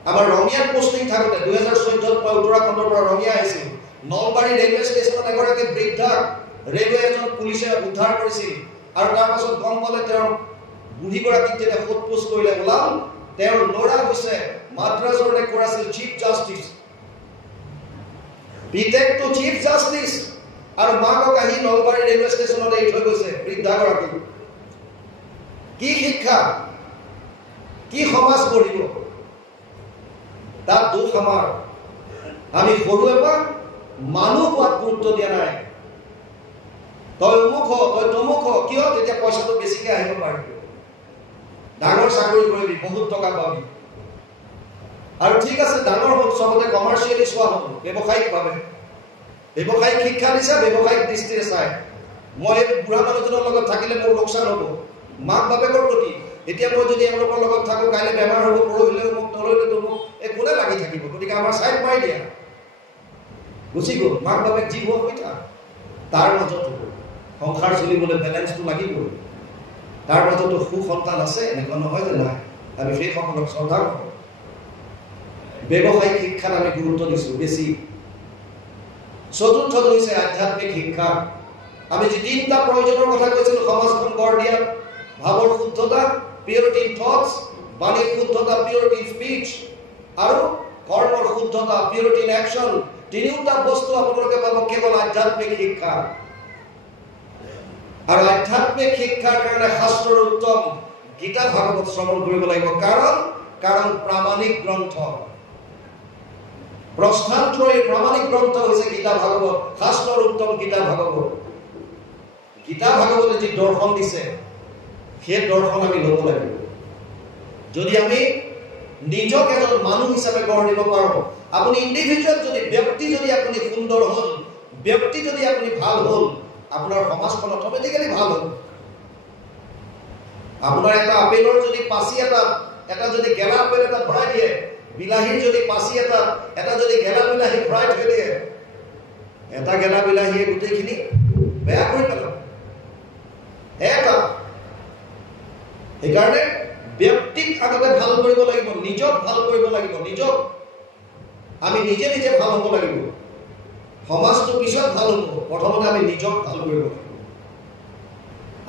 আমাৰ ৰঙিয়াত পোষ্টিং থাকোঁতে 2014 মই উত্তৰাখণ্ডৰ পৰা ৰঙিয়া আহিছিল। নলবাৰী ৰেলৱে ষ্টেচনত এগৰাকী বৃদ্ধাক ৰেলৱে এজন পুলিচে উদ্ধাৰ কৰিছিল। আৰু তাৰ পাছত গম পালে তেওঁৰ বুঢ়ীগৰাকীক যেতিয়া সোধ পোছ কৰিলে ওলাল, তেওঁৰ ল'ৰা হৈছে মাদ্ৰাজৰ ৰেকৰ্ড আছিল চিফ জাষ্টিচ, পিতেকটো চিফ জাষ্টিচ, আৰু মাকক আহি নলবাৰী ৰেলৱে ষ্টেচনত এৰি থৈ গৈছে বৃদ্ধাগৰাকী। কি শিক্ষা, কি সমাজ গঢ়িব? তাত দুখ আমাৰ। আমি সৰুৰে পৰা মানুহ হোৱাত গুৰুত্ব দিয়া নাই। তই অমুক হ, তই তমুক হ, কিয়? তেতিয়া পইচাটো বেছিকৈ আহিব পাৰিব, ডাঙৰ চাকৰি কৰিবি, বহুত টকা পাবি। আৰু ঠিক আছে, ডাঙৰ হ'ল, চবতে কমাৰ্চিয়েলি চোৱা হ'ল, ব্যৱসায়িকভাৱে। ব্যৱসায়িক শিক্ষা দিছে, ব্যৱসায়িক দৃষ্টিৰে চাই। মই এই বুঢ়া মানুহজনৰ লগত থাকিলে মোৰ লোকচান হ'ব, মাক বাপেকৰ প্ৰতি। এতিয়া মই যদি এওঁলোকৰ লগত থাকোঁ, কাইলৈ বেমাৰ হ'ব, পৰহিলেও মোক, তলৈলেতো মোক, এই কোনে লাগি থাকিব? গতিকে আমাৰ চাইড মাৰি দিয়া, গুচি গ'ল। মাক বাপেক যি হোৱা হৈ থাক, তাৰ মাজতো সংসাৰ চলিবলৈ বেলেঞ্চটো লাগিবই। তাৰ মাজতো সুসন্তান আছে, এনেকুৱা নহয় যে নাই। আমি সেইসকলক শ্ৰদ্ধা কৰোঁ। ব্যৱসায়িক শিক্ষাত আমি গুৰুত্ব দিছোঁ বেছি। চতুৰ্থটো হৈছে আধ্যাত্মিক শিক্ষা। আমি যি তিনিটা প্ৰয়োজনৰ কথা কৈছিলোঁ সমাজখন গঢ় দিয়াত: ভাৱৰ শুদ্ধতা, পিউৰিটি ইন থটছ, বাণীৰ শুদ্ধতা, পিউৰিটি ইন স্পীচ, আৰু কৰ্মৰ শুদ্ধতা, পিউৰিটি ইন একশ্যন। তিনিওটা বস্তু আপোনালোকে পাব কেৱল আধ্যাত্মিক শিক্ষা। আৰু আধ্যাত্মিক শিক্ষাৰ কাৰণে শাস্ত্ৰৰ উত্তম গীতা ভাগৱত শ্ৰৱণ কৰিব লাগিব। কাৰণ প্ৰামাণিক গ্ৰন্থ, প্ৰস্থানত্ৰয়ীৰ প্ৰামাণিক গ্ৰন্থ হৈছে গীতা ভাগৱত, শাস্ত্ৰৰ উত্তম গীতা ভাগৱত। গীতা ভাগৱতে যি দৰ্শন দিছে, সেই দৰ্শন আমি ল'ব লাগিব। যদি আমি নিজক এজন মানুহ হিচাপে গঢ় দিব পাৰোঁ, আপুনি ইণ্ডিভিজুৱেল যদি ব্যক্তি যদি আপুনি সুন্দৰ হ'ল, ব্যক্তি যদি আপুনি ভাল হ'ল, আপোনাৰ সমাজখন অট'মেটিকেলি ভাল হ'ল। আপোনাৰ এটা আপেলৰ যদি পাচি এটা যদি গেলা আপেল এটা ভৰাই দিয়ে, বিলাহীৰ যদি পাচি এটা যদি গেলা বিলাহী ভৰাই থৈ দিয়ে, এটা গেলা বিলাহীয়ে গোটেইখিনি বেয়া কৰি পেলাব। এটা সেইকাৰণে ব্যক্তিক আগতে ভাল কৰিব লাগিব, নিজক ভাল কৰিব লাগিব। নিজক আমি নিজে ভাল হ'ব লাগিব। সমাজটো পিছত ভাল হ'ব, প্ৰথমতে আমি নিজক ভাল কৰিব লাগিব।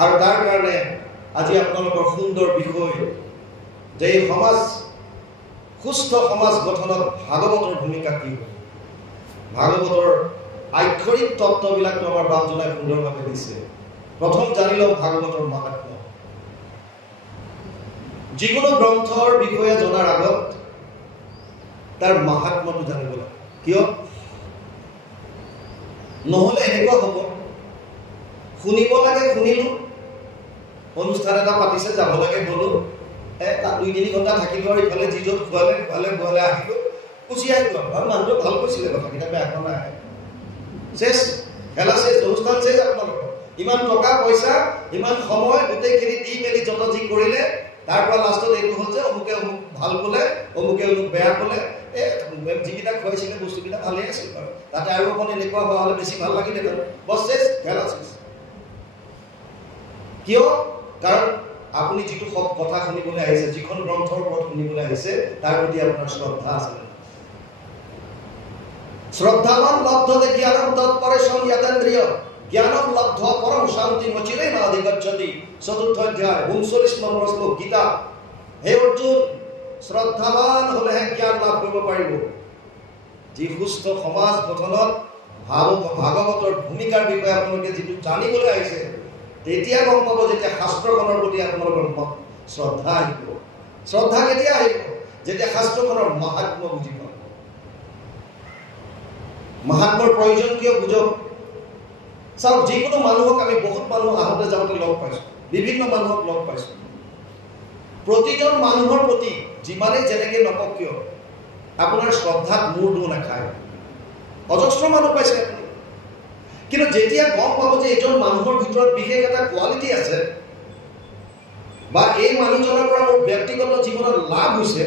আৰু তাৰ কাৰণে আজি আপোনালোকৰ সুন্দৰ বিষয় যে এই সমাজ, সুস্থ সমাজ গঠনত ভাগৱতৰ ভূমিকা কি হয়। ভাগৱতৰ আক্ষৰিক তত্ত্ববিলাকটো আমাৰ বাপজনাই সুন্দৰভাৱে দিছে। প্ৰথম জানি লওক ভাগৱতৰ মাহাত্ম্য। যিকোনো গ্ৰন্থৰ বিষয়ে জনাৰ আগত তাৰ মাহাত্ম্যটো জানিব লাগে। কিয়? নহ'লে এনেকুৱা হ'ব, শুনিব লাগে শুনিলো, অনুষ্ঠান এটা পাতিছে যাব লাগে গ'লো, তাত 2-3 ঘণ্টা থাকিলো আৰু ইফালে যি য'ত খোৱালে আহিলো, গুচি আহিলো আৰু মানুহটো ভাল কৈছিলে, কথাকেইটা বেয়া কৰা নাই, শেষ, খেলা শেষ, অনুষ্ঠান শেষ। আপোনালোকৰ ইমান টকা পইচা ইমান সময় গোটেইখিনি দি মেলি যত যি কৰিলে, তাৰ পৰা লাষ্টত এইটো হ'ল যে অমুকে অমুক ভাল ক'লে, অমুকে অমুক বেয়া ক'লে। যিকেইটা খুৱাইছিলে বস্তুকেইটা ভালেই আছিল বাৰু, তাতে আৰু অকণ এনেকুৱা হোৱা হ'লে বেছি ভাল লাগিলে বাৰু। বছ শেষ, খেলা শেষ। কিয়? কাৰণ আপুনি যিটো কথা শুনিবলৈ আহিছে, যিখন গ্ৰন্থৰ ওপৰত শুনিবলৈ আহিছে, তাৰ প্ৰতি আপোনাৰ শ্ৰদ্ধা আছে। শ্ৰদ্ধাৱান লব্ধতে জ্ঞানম তৎপৰেশম যতেন্দ্ৰিয় জ্ঞানম লব্ধ পৰম শান্তি মচিৰে নাধিগচ্ছতি। ৪ৰ্থ অধ্যায় ৩৯ নম্বৰ শ্লোক গীতা। হে অৰ্জুন, শ্ৰদ্ধাৱান হলেহে জ্ঞান লাভ কৰিব পাৰিব। যি সুস্থ সমাজ গঠনত ভাগৱতৰ ভূমিকাৰ বিষয়ে আপোনালোকে যিটো জানিবলৈ আহিছে, তেতিয়া গম পাব যেতিয়া শাস্ত্ৰখনৰ প্ৰতি আপোনালোকৰ শ্ৰদ্ধা আহিব। শ্ৰদ্ধা কেতিয়া আহিব? যেতিয়া শাস্ত্ৰখনৰ মাহাত্ম্য বুজি পাব। মাহাত্ম্যৰ প্ৰয়োজন কিয় বুজক। চাওক, যিকোনো মানুহক আমি বহুত মানুহ আহোঁতে যাওঁতে লগ পাইছোঁ, বিভিন্ন মানুহক লগ পাইছোঁ। প্ৰতিজন মানুহৰ প্ৰতি যিমানেই যেনেকৈ নকওক কিয়, আপোনাৰ শ্ৰদ্ধাত মূৰ দোৰ নাখায়। অজস্ৰ মানুহ পাইছে আপুনি, কিন্তু যেতিয়া গম পাব যে এইজন মানুহৰ ভিতৰত বিশেষ এটা কোৱালিটি আছে, বা এই মানুহজনৰ পৰা মোৰ ব্যক্তিগত জীৱনত লাভ হৈছে,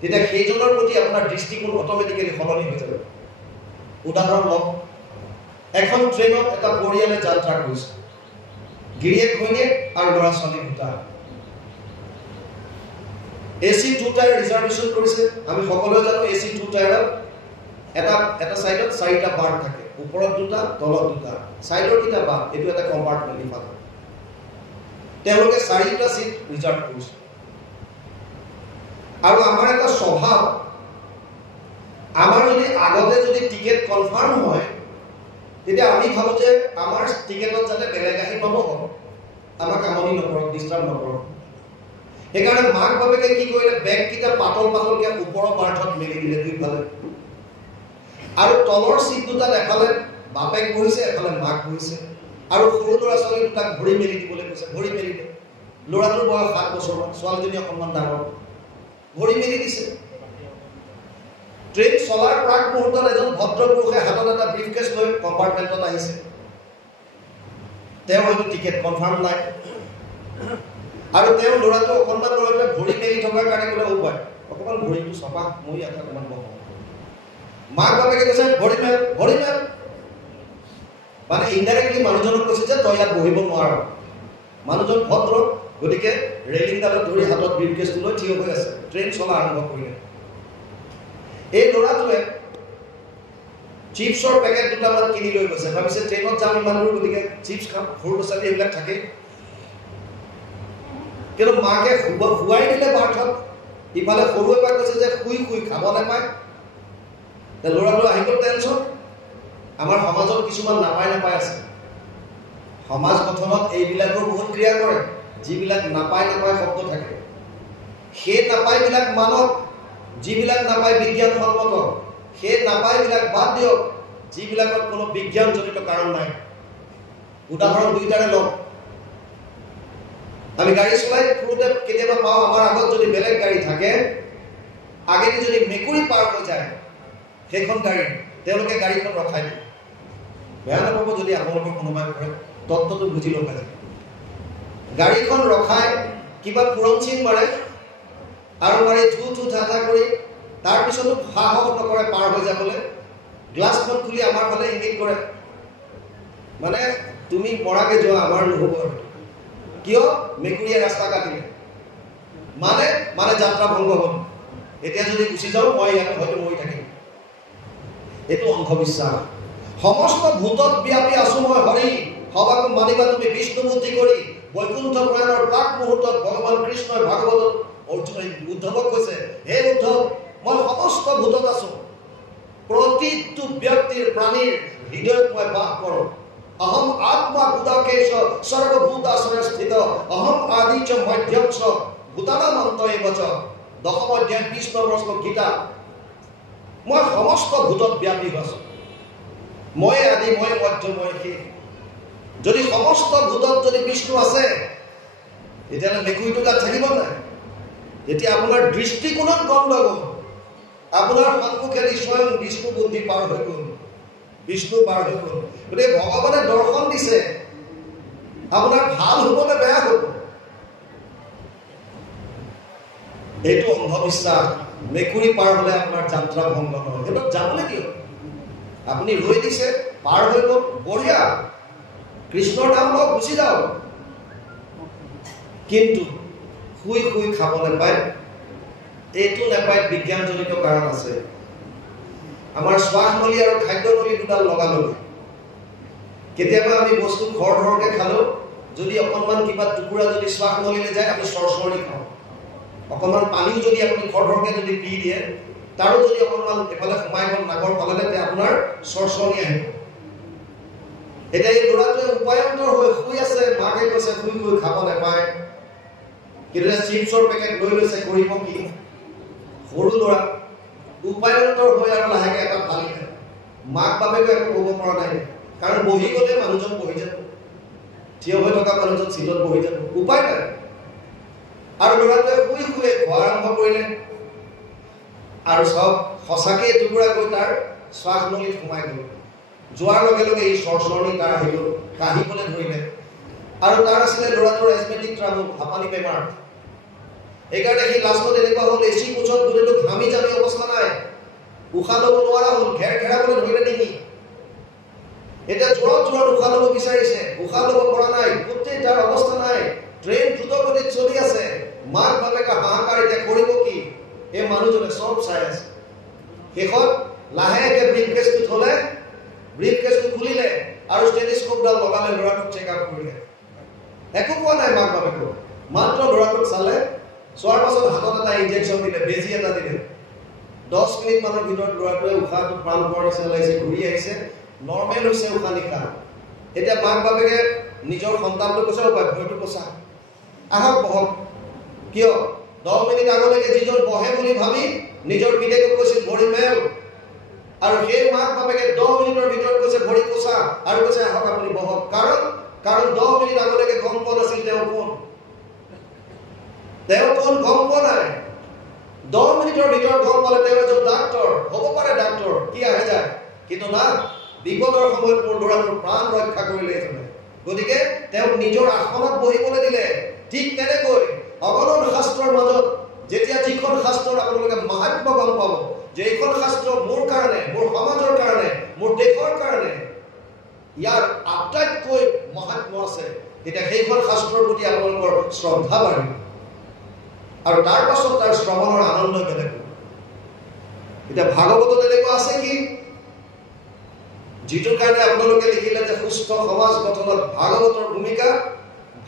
তেতিয়া সেইজনৰ প্ৰতি আপোনাৰ দৃষ্টিকোণ অট'মেটিকেলি সলনি হৈ যাব। উদাহৰণ লওক, এখন ট্ৰেইনত এটা পৰিয়ালে যাত্ৰা কৰিছে, গিৰিয়েক ঘৈণীয়েক আৰু ল'ৰা ছোৱালী দুটা। AC 2 টায়াৰ ৰিজাৰ্ভেশ্যন কৰিছে। আমি সকলোৱে জানো AC 2 টায়াৰত এটা চাইডত 4টা বাৰ্ড থাকে, ওপৰত 2টা, তলত 2টা, চাইডৰ কেইটা বাৰ্ড, এইটো এটা কম্পাৰ্টমেণ্ট লিখা থাকে। তেওঁলোকে 4টা চিট ৰিজাৰ্ভ কৰিছে। আৰু আমাৰ এটা স্বভাৱ, আমাৰ যদি আগতে যদি টিকেট কনফাৰ্ম হয়, তেতিয়া আমি ভাবো যে আমাৰ টিকেটত যাতে বেলেগ আহি নহওক, আমাক আমনি নকৰক, ডিষ্টাৰ্ব নকৰক। সেইকাৰণে মাক বাপেকে কি কৰিলে, বেগকেইটা পাতল পাতলকৈ ওপৰৰ বাৰ্থত মেলি দিলে দুইফালে, আৰু তলৰ চিট দুটাত এফালে বাপেক বহিছে, এফালে মাক বহিছে, আৰু সৰু ল'ৰা ছোৱালী দুটাক ভৰি মেলি দিবলৈ কৈছে। ভৰি মেলিলে। ল'ৰাটোৰ বয়স 7 বছৰমান, ছোৱালীজনী অকণমান ডাঙৰ, ভৰি মেলি দিছে। ট্ৰেইন চলাৰ প্ৰাক মুহূৰ্তত এজন ভদ্ৰপুৰুষে হাতত এটা ব্ৰিফকেছ লৈ কম্পাৰ্টমেণ্টত আহিছে। তেওঁ হয়তো টিকেট কনফাৰ্ম নাই, আৰু তেওঁ ল'ৰাটো অকণমান ল'ৰাটোৱে ভৰি মেলি থকাৰ কাৰণে ক'লে, পায় অকণমান ভৰিটো চপা, মই ইয়াত অকণমান বহো। মাক বাপেকে কৈছে ভৰি মেল, ভৰি মেল, মানে ইনডাইৰেক্টলি মানুহজনক কৈছে যে তই ইয়াত বহিব নোৱাৰ। মানুহজন ভদ্ৰ, গতিকে ৰেলিংডালত ধৰি হাতত ব্ৰিফকেছটো লৈ থিয় হৈ আছে। ট্ৰেইন চলা আৰম্ভ কৰিলে। এই ল'ৰাটোৱে চিপছৰ পেকেট দুটামান কিনি লৈ গৈছে, ভাবিছে ট্ৰেইনত যাম ইমান দূৰ, গতিকে চিপছ খাম, সৰু ল'ৰা ছোৱালী এইবিলাক থাকেই। কিন্তু মাকে শুৱাই দিলে বাৰ্থত, ইফালে সৰু এবাৰ কৈছে যে শুই শুই খাব নাপায়। ল'ৰাটো আহি গ'ল টেনশ্যন। আমাৰ সমাজত কিছুমান নাপায় আছে। সমাজ গঠনত এইবিলাকৰ বহুত ক্ৰিয়া কৰে। যিবিলাক নাপায় শব্দ থাকে, সেই নাপায়বিলাক মানক, যিবিলাক নাপায় বিজ্ঞানসন্মত, সেই নাপায়বিলাক বাদ দিয়ক, যিবিলাকত কোনো বিজ্ঞানজনিত কাৰণ নাই। উদাহৰণ দুইটাৰে লওক। আমি গাড়ী চলাই ফুৰোতে কেতিয়াবা পাওঁ, আমাৰ আগত যদি বেলেগ গাড়ী থাকে, আগেদি যদি মেকুৰী পাৰ হৈ যায় সেইখন গাড়ী, তেওঁলোকে গাড়ীখন ৰখাই দিয়ে। বেয়া নাপাব যদি আপোনালোকৰ কোনোবাই কৰে, তত্ত্বটো বুজি লওক। গাড়ীখন ৰখাই কিবা পুৰঞ্চিন মাৰে, আৰু মাৰি থু ঠাঠা কৰি তাৰপিছতো সাহস নকৰে পাৰ হৈ যাবলৈ। গ্লাছখন খুলি আমাৰ ফালে ইংগিত কৰে, মানে তুমি মৰাকে যোৱা, আমাৰ নহ'ব। কিয়? মেকুৰীয়ে ৰাস্তা কাটিলে, মানে যাত্ৰা ভংগ হ'ল। এতিয়া যদি গুচি যাওঁ, মই ইয়াত হয়তো মৰি থাকিম। এইটো অন্ধবিশ্বাস। সমস্ত ভূতত ব্যাপী আছো মই হৰি, সবাকো মানিবা তুমি বিষ্ণু বুদ্ধি কৰি। বৈকুণ্ঠ পুৰাণৰ প্ৰাক মুহূৰ্তত ভগৱান কৃষ্ণই ভাগৱতত উদ্ধৱক কৈছে, হে উদ্ধৱ, মই সমস্ত ভূতত আছো, প্ৰতি প্ৰতিটো ব্যক্তিৰ প্ৰাণীৰ হৃদয়ত মই বাস কৰোঁ অহম আত্মা ভূতাকেশ সৰ্বভূতাসনে স্থিত অহম আদি চ মধ্যম চ ভূতানামন্ত এবচ 10 অধ্যায় 20 নম্বৰ শ্লোক গীতা মই সমস্ত ভূতত ব্যাপী আছোঁ মই আদি মই মধ্য মই শেষ যদি সমস্ত ভূতত যদি বিষ্ণু আছে তেতিয়াহ'লে মেকুৰীটো তাত থাকিব নাই যেতিয়া আপোনাৰ দৃষ্টিকোণত গণ্ডগোল আপোনাৰ সন্মুখেদি স্বয়ং বিষ্ণু বুদ্ধি পাৰ হৈ গ'ল বিষ্ণু পাৰ হৈ গ'ল গতিকে ভগৱানে দৰ্শন দিছে আপোনাৰ ভাল হ'ব নে বেয়া হ'ব এইটো অন্ধবিশ্বাস মেকুৰী পাৰ হ'লে আপোনাৰ যাত্ৰা ভংগ নহয় সেইটো যাবলৈ দিয়ক আপুনি ৰৈ দিছে পাৰ হৈ গ'ল বঢ়িয়া কৃষ্ণৰ নাম লওক গুচি যাওক কিন্তু শুই শুই খাব নাপায় এইটো নাপায় বিজ্ঞানজনিত কাৰণ আছে আমাৰ শ্বাসনলী আৰু খাদ্যনলী দুডাল লগালগি কেতিয়াবা আমি বস্তু খৰধৰকৈ খালোঁ যদি অকণমান কিবা টুকুৰা যদি শ্বাসনলীলৈ যায় আমি চৰচৰনি খাওঁ অকণমান পানীও যদি আপুনি খৰধৰকৈ যদি পি দিয়ে তাৰো যদি অকণমান এফালে সোমাই গ'ল নাকৰ ফালে তেতিয়া আপোনাৰ চৰচৰনি আহিব এতিয়া এই ল'ৰাটোৱে উপায়ন্তৰ হৈ শুই আছে মাকে কৈছে শুই শুই খাব নাপায় কিন্তু চিপছৰ পেকেট লৈ লৈছে কৰিব কি সৰু ল'ৰা উপায়ন্তৰ হৈ আৰু লাহেকৈ এটা ফালি খায় মাক বাপেকে একো ক'ব পৰা নাই কাৰণ বহি গ'লে মানুহজন বহি যাব থিয় হৈ থকা মানুহজন চিটত বহি যাব উপায় নাই আৰু ল'ৰাটোৱে শুই শুই খোৱা আৰম্ভ কৰিলে আৰু চব সঁচাকৈ এটুকুৰা গৈ তাৰ শ্বাসনলীত সোমাই গ'ল যোৱাৰ লগে লগে এই চৰচৰণি তাৰ আহি গ'ল কাঢ়িবলৈ ধৰিলে আৰু তাৰ আছিলে ল'ৰাটোৰ এজমেটিক ট্ৰাবল হাঁপানি বেমাৰ এইকাৰণে সি লাষ্টত এনেকুৱা হ'ল এচি কোচত গোটেইটো ঘামি জামি অৱস্থা নাই উশাহ ল'ব নোৱাৰা হ'ল ঘেৰ ঘেৰাবলৈ ধৰিলে নেকি এতিয়া জোৰত জোৰত উশাহ ল'ব বিচাৰিছে উশাহ ল'ব পৰা নাই গোটেই তাৰ অৱস্থা নাই ট্ৰেইন দ্ৰুতগতিত চলি আছে মাক বাপেকে হাহাকাৰ এতিয়া কৰিব কি এই মানুহজনে চব চাই আছে শেষত লাহেকৈ ব্ৰিফকেছটো থ'লে ব্ৰিফকেছটো খুলিলে আৰু ষ্টেথিস্কোপডাল লগালে ল'ৰাটোক চেক আপ কৰিলে একো পোৱা নাই মাক বাপেকক মাত্ৰ ল'ৰাটোক চালে চোৱাৰ পাছত হাতত এটা ইনজেকশ্যন দিলে বেজী এটা দিলে 10 মিনিট মানৰ ভিতৰত ল'ৰাটোৱে উশাহটো প্ৰাণ পোৱাৰ নিচিনা লাগিছে ঘূৰি আহিছে নৰ্মেল হৈছে উশাহ নিশাহ এতিয়া মাক বাপেকে নিজৰ সন্তানটো কৈছে পায় ভয়টো কৈছা আহক বহক কিয় 10 মিনিট আগলৈকে যিজন বহে বুলি ভাবি নিজৰ পিতেকক কৈছিল ভৰি মেল আৰু সেই মাক বাপেকে 10 মিনিটৰ ভিতৰত কৈছে ভৰি কোচা আৰু কৈছে আহক আপুনি বহক কাৰণ 10 মিনিট আগলৈকে গম পোৱা নাছিল তেওঁ কোন গম পোৱা নাই 10 মিনিটৰ ভিতৰত গম পালে তেওঁ এজন ডাক্তৰ হ'ব পাৰে ডাক্তৰ কি আহে যায় কিন্তু না বিপদৰ সময়ত মোৰ ল'ৰাটোৰ প্ৰাণ ৰক্ষা কৰিলে এজনে গতিকে তেওঁ নিজৰ আসনত বহিবলৈ দিলে ঠিক তেনেকৈ অগণন শাস্ত্ৰৰ মাজত যেতিয়া যিখন শাস্ত্ৰৰ আপোনালোকে মাহাত্ম্য গম পাব যে এইখন শাস্ত্ৰ মোৰ কাৰণে মোৰ সমাজৰ কাৰণে মোৰ দেশৰ কাৰণে ইয়াৰ আটাইতকৈ মাহাত্ম্য আছে তেতিয়া সেইখন শাস্ত্ৰৰ প্ৰতি আপোনালোকৰ শ্ৰদ্ধা বাঢ়িব আৰু তাৰ পাছত তাৰ শ্ৰৱণৰ আনন্দ বেলেগ এতিয়া ভাগৱতত এনেকুৱা আছে কি যিটোৰ কাৰণে আপোনালোকে লিখিলে যে সুস্থ সমাজ গঠনত ভাগৱতৰ ভূমিকা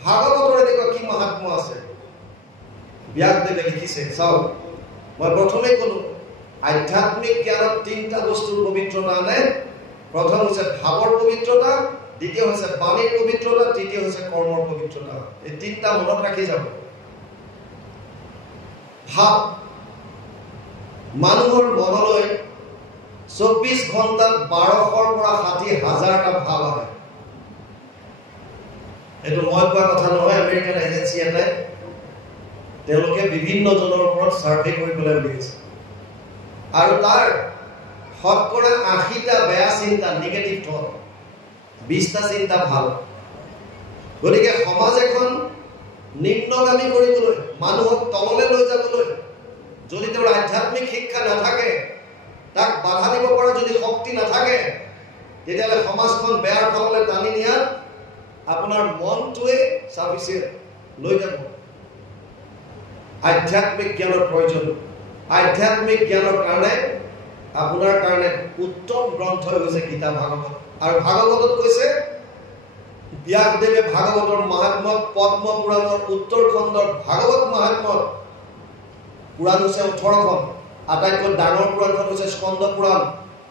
ভাগৱতৰ এনেকুৱা কি মাহাত্ম্য আছে ব্যাসদেৱে লিখিছে চাওক মই প্ৰথমে ক'লো আধ্যাত্মিক জ্ঞানত 3টা বস্তুৰ পবিত্ৰতা আনে প্ৰথম হৈছে ভাৱৰ পবিত্ৰতা দ্বিতীয় হৈছে বাণীৰ পবিত্ৰতা তৃতীয় হৈছে কৰ্মৰ পবিত্ৰতা এই 3টা মনত ৰাখি যাব ভাৱ মানুহৰ মনলৈ 24 ঘণ্টাত 1200ৰ পৰা 60,000টা ভাৱ আহে এইটো মই কোৱা কথা নহয় আমেৰিকান এজেন্সি এটাই তেওঁলোকে বিভিন্ন জনৰ ওপৰত সাৰ্ভে কৰিবলৈ উলিয়াইছে আৰু তাৰ শতকৰা 80টা বেয়া চিন্তা নিগেটিভ থট 20টা চিন্তা ভাল গতিকে সমাজ এখন নিম্নগামী কৰিবলৈ মানুহক তললৈ লৈ যাবলৈ যদি তেওঁৰ আধ্যাত্মিক শিক্ষা নাথাকে তাক বাধা দিব পৰা যদি শক্তি নাথাকে তেতিয়াহ'লে সমাজখন বেয়াৰ ফাললৈ টানি নিয়াত আপোনাৰ মনটোৱে চাফিচিয়েণ্ট লৈ যাব আধ্যাত্মিক জ্ঞানৰ প্ৰয়োজন আধ্যাত্মিক জ্ঞানৰ কাৰণে আপোনাৰ কাৰণে উত্তম গ্ৰন্থ হৈছে গীতা ভাগৱত আৰু ভাগৱতত কৈছে ব্যাসদেৱে ভাগৱতৰ মাহাত্ম্যত পদ্ম পুৰাণৰ উত্তৰ খণ্ডৰ ভাগৱত মাহাত্ম্যত পুৰাণ হৈছে 18খন আটাইতকৈ ডাঙৰ পুৰাণখন হৈছে স্কন্দ পুৰাণ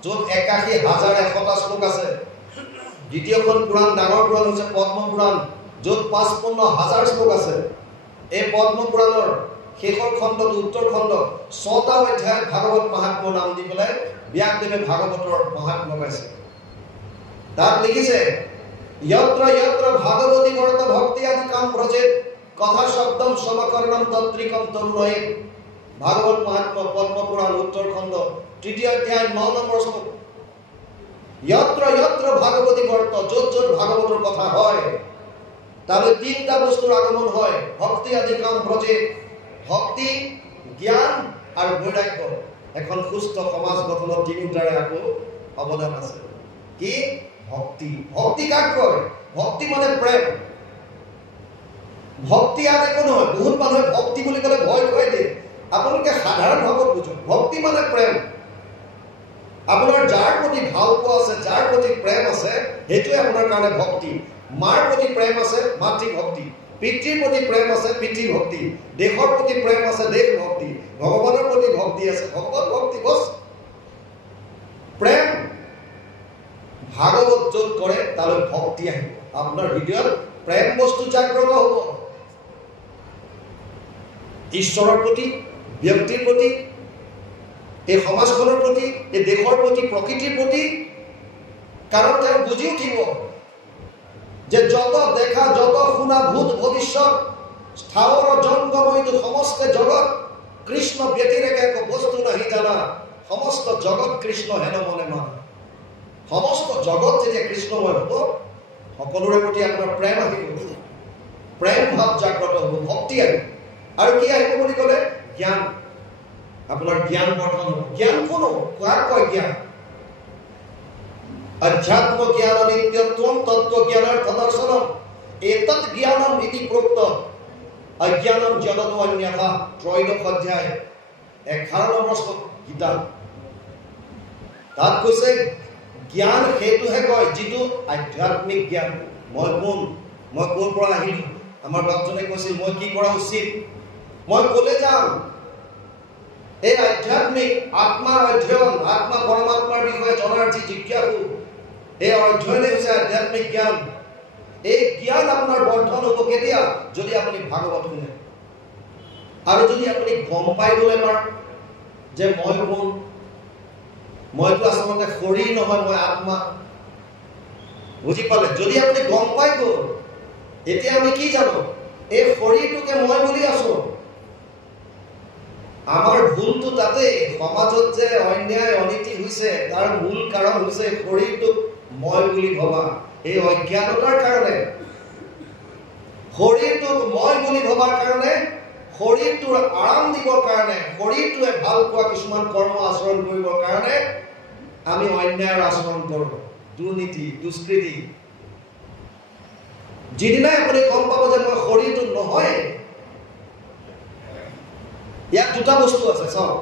য'ত ৮১,১০০টা শ্লোক আছে। দ্বিতীয়খন পুৰাণ ডাঙৰ পুৰাণ হৈছে পদ্ম পুৰাণ, য'ত ৫৫,০০০ শ্লোক আছে। এই পদ্ম পুৰাণৰ শেষৰ খণ্ডটো উত্তৰ খণ্ড ৬টা অধ্যায়ত ভাগৱত মহাত্ম্য নাম দি পেলাই ব্যাসদেৱে ভাগৱতৰ মহাত্ম্য গাইছে। তাত লিখিছে यत्र यत्र भागवती वर्त भक्ति आदिकं व्रजेत कथा शब्दम समकर्णम तत्रिकम तरुणये। भागवत महात्मा पद्म पुराण उत्तर खंड तृतीय अध्याय 9 নম্বৰ শ্লোক। यत्र यत्र भागवती वर्त, য'ত য'ত ভাগৱতৰ কথা হয় তাহলে তিনটা বস্তুৰ আগমন হয়। ভক্তি আদিকং ব্ৰজেত, ভক্তি, জ্ঞান আৰু বৈৰাগ্য। এখন সুস্থ সমাজ গঠনত তিনিটাৰে আকৌ অৱদান আছে। কি? ভক্তি। ভক্তি কাক কয়? ভক্তি মানে প্ৰেম। ভক্তি আন একো নহয়। বহুত মানুহে ভক্তি বুলি ক'লে ভয় খুৱাই দিয়ে। আপোনালোকে সাধাৰণ ভাৱত বুজক, ভক্তি মানে প্ৰেম। আপোনাৰ যাৰ প্ৰতি ভাল পোৱা আছে, যাৰ প্ৰতি প্ৰেম আছে, সেইটোৱে আপোনাৰ কাৰণে ভক্তি। মাৰ প্ৰতি প্ৰেম আছে, মাতৃ ভক্তি। পিতৃৰ প্ৰতি প্ৰেম আছে, পিতৃ ভক্তি। দেশৰ প্ৰতি প্ৰেম আছে, দেশ ভক্তি। ভগৱানৰ প্ৰতি ভক্তি আছে, ভগৱান ভক্তি। বস প্ৰেম ভাগৱত য'ত কৰে তালৈ ভক্তি আহিব। আপোনাৰ হৃদয়ত প্ৰেম বস্তু জাগ্ৰত হ'ব। ঈশ্বৰৰ প্ৰতি, ব্যক্তিৰ প্ৰতি, এই সমাজখনৰ প্ৰতি, এই দেশৰ প্ৰতি, প্ৰকৃতিৰ প্ৰতি। কাৰণ তেওঁ বুজি উঠিব যে যত দেখা, যত শুনা ভূত ভৱিষ্যত স্থাৱৰ জংগময়টো সমস্ত জগত কৃষ্ণ ব্যতিৰেকে একো বস্তু নাহি জানা। সমস্ত জগত কৃষ্ণ হেন মনে মান। সমস্ত জগত যেতিয়া কৃষ্ণময় হ'ব, সকলোৰে প্ৰতি আপোনাৰ প্ৰেম আহিব, প্ৰেম ভাৱ জাগ্ৰত হ'ব, ভক্তি আহিব। আৰু কি আহিব বুলি ক'লে? জ্ঞান। আপোনাৰ জ্ঞান বৰ্ধন হ'ব। জ্ঞান কোনো কাক কয়? জ্ঞান अध्यात्म ज्ञान नित्यत्वम तत्व ज्ञानार्थ दर्शनम एतत् ज्ञानम इति प्रोक्त अज्ञानम जगतो अन्यथा। त्रयोदश अध्याय 11 নম্বৰ শ্লোক গীতা। তাত কৈছে জ্ঞান সেইটোহে কয় যিটো আধ্যাত্মিক জ্ঞান। মই কোন, মই ক'ৰ পৰা আহিলো। আমাৰ বাপজনে কৈছিল মই কি কৰা উচিত, মই ক'লে যাম। এই আধ্যাত্মিক আত্মাৰ অধ্যয়ন, আত্মা পৰমাত্মাৰ বিষয়ে জনাৰ যি জিজ্ঞাসু, এই অধ্যয়নে হৈছে আধ্যাত্মিক জ্ঞান। এই জ্ঞান আপোনাৰ বৰ্ধন হ'ব কেতিয়া? যদি আপুনি ভাগৱত শুনে। আৰু যদি আপুনি গম পাই গ'লে যে মই কোন, মইতো আচলতে শৰীৰ নহয়, মই আত্মা। বুজি পালে? যদি আপুনি গম পাই গ'ল, এতিয়া আমি কি জানো? এই শৰীৰটোকে মই বুলি আছো। আমাৰ ভুলটো তাতে, সমাজত যে অন্যায় অনীতি হৈছে তাৰ মূল কাৰণ হৈছে শৰীৰটোক মই বুলি ভবা। এই অজ্ঞানতাৰ কাৰণে, শৰীৰটোক মই বুলি ভবাৰ কাৰণে, শৰীৰটোৰ আৰাম দিবৰ কাৰণে, শৰীৰটোৱে ভাল পোৱা কিছুমান কৰ্ম আচৰণ কৰিবৰ কাৰণে আমি অন্যায়ৰ আচৰণ কৰোঁ, দুৰ্নীতি, দুষ্কৃতি। যিদিনাই আপুনি গম পাব যে মই শৰীৰটো নহয়, ইয়াত দুটা বস্তু আছে চাওক।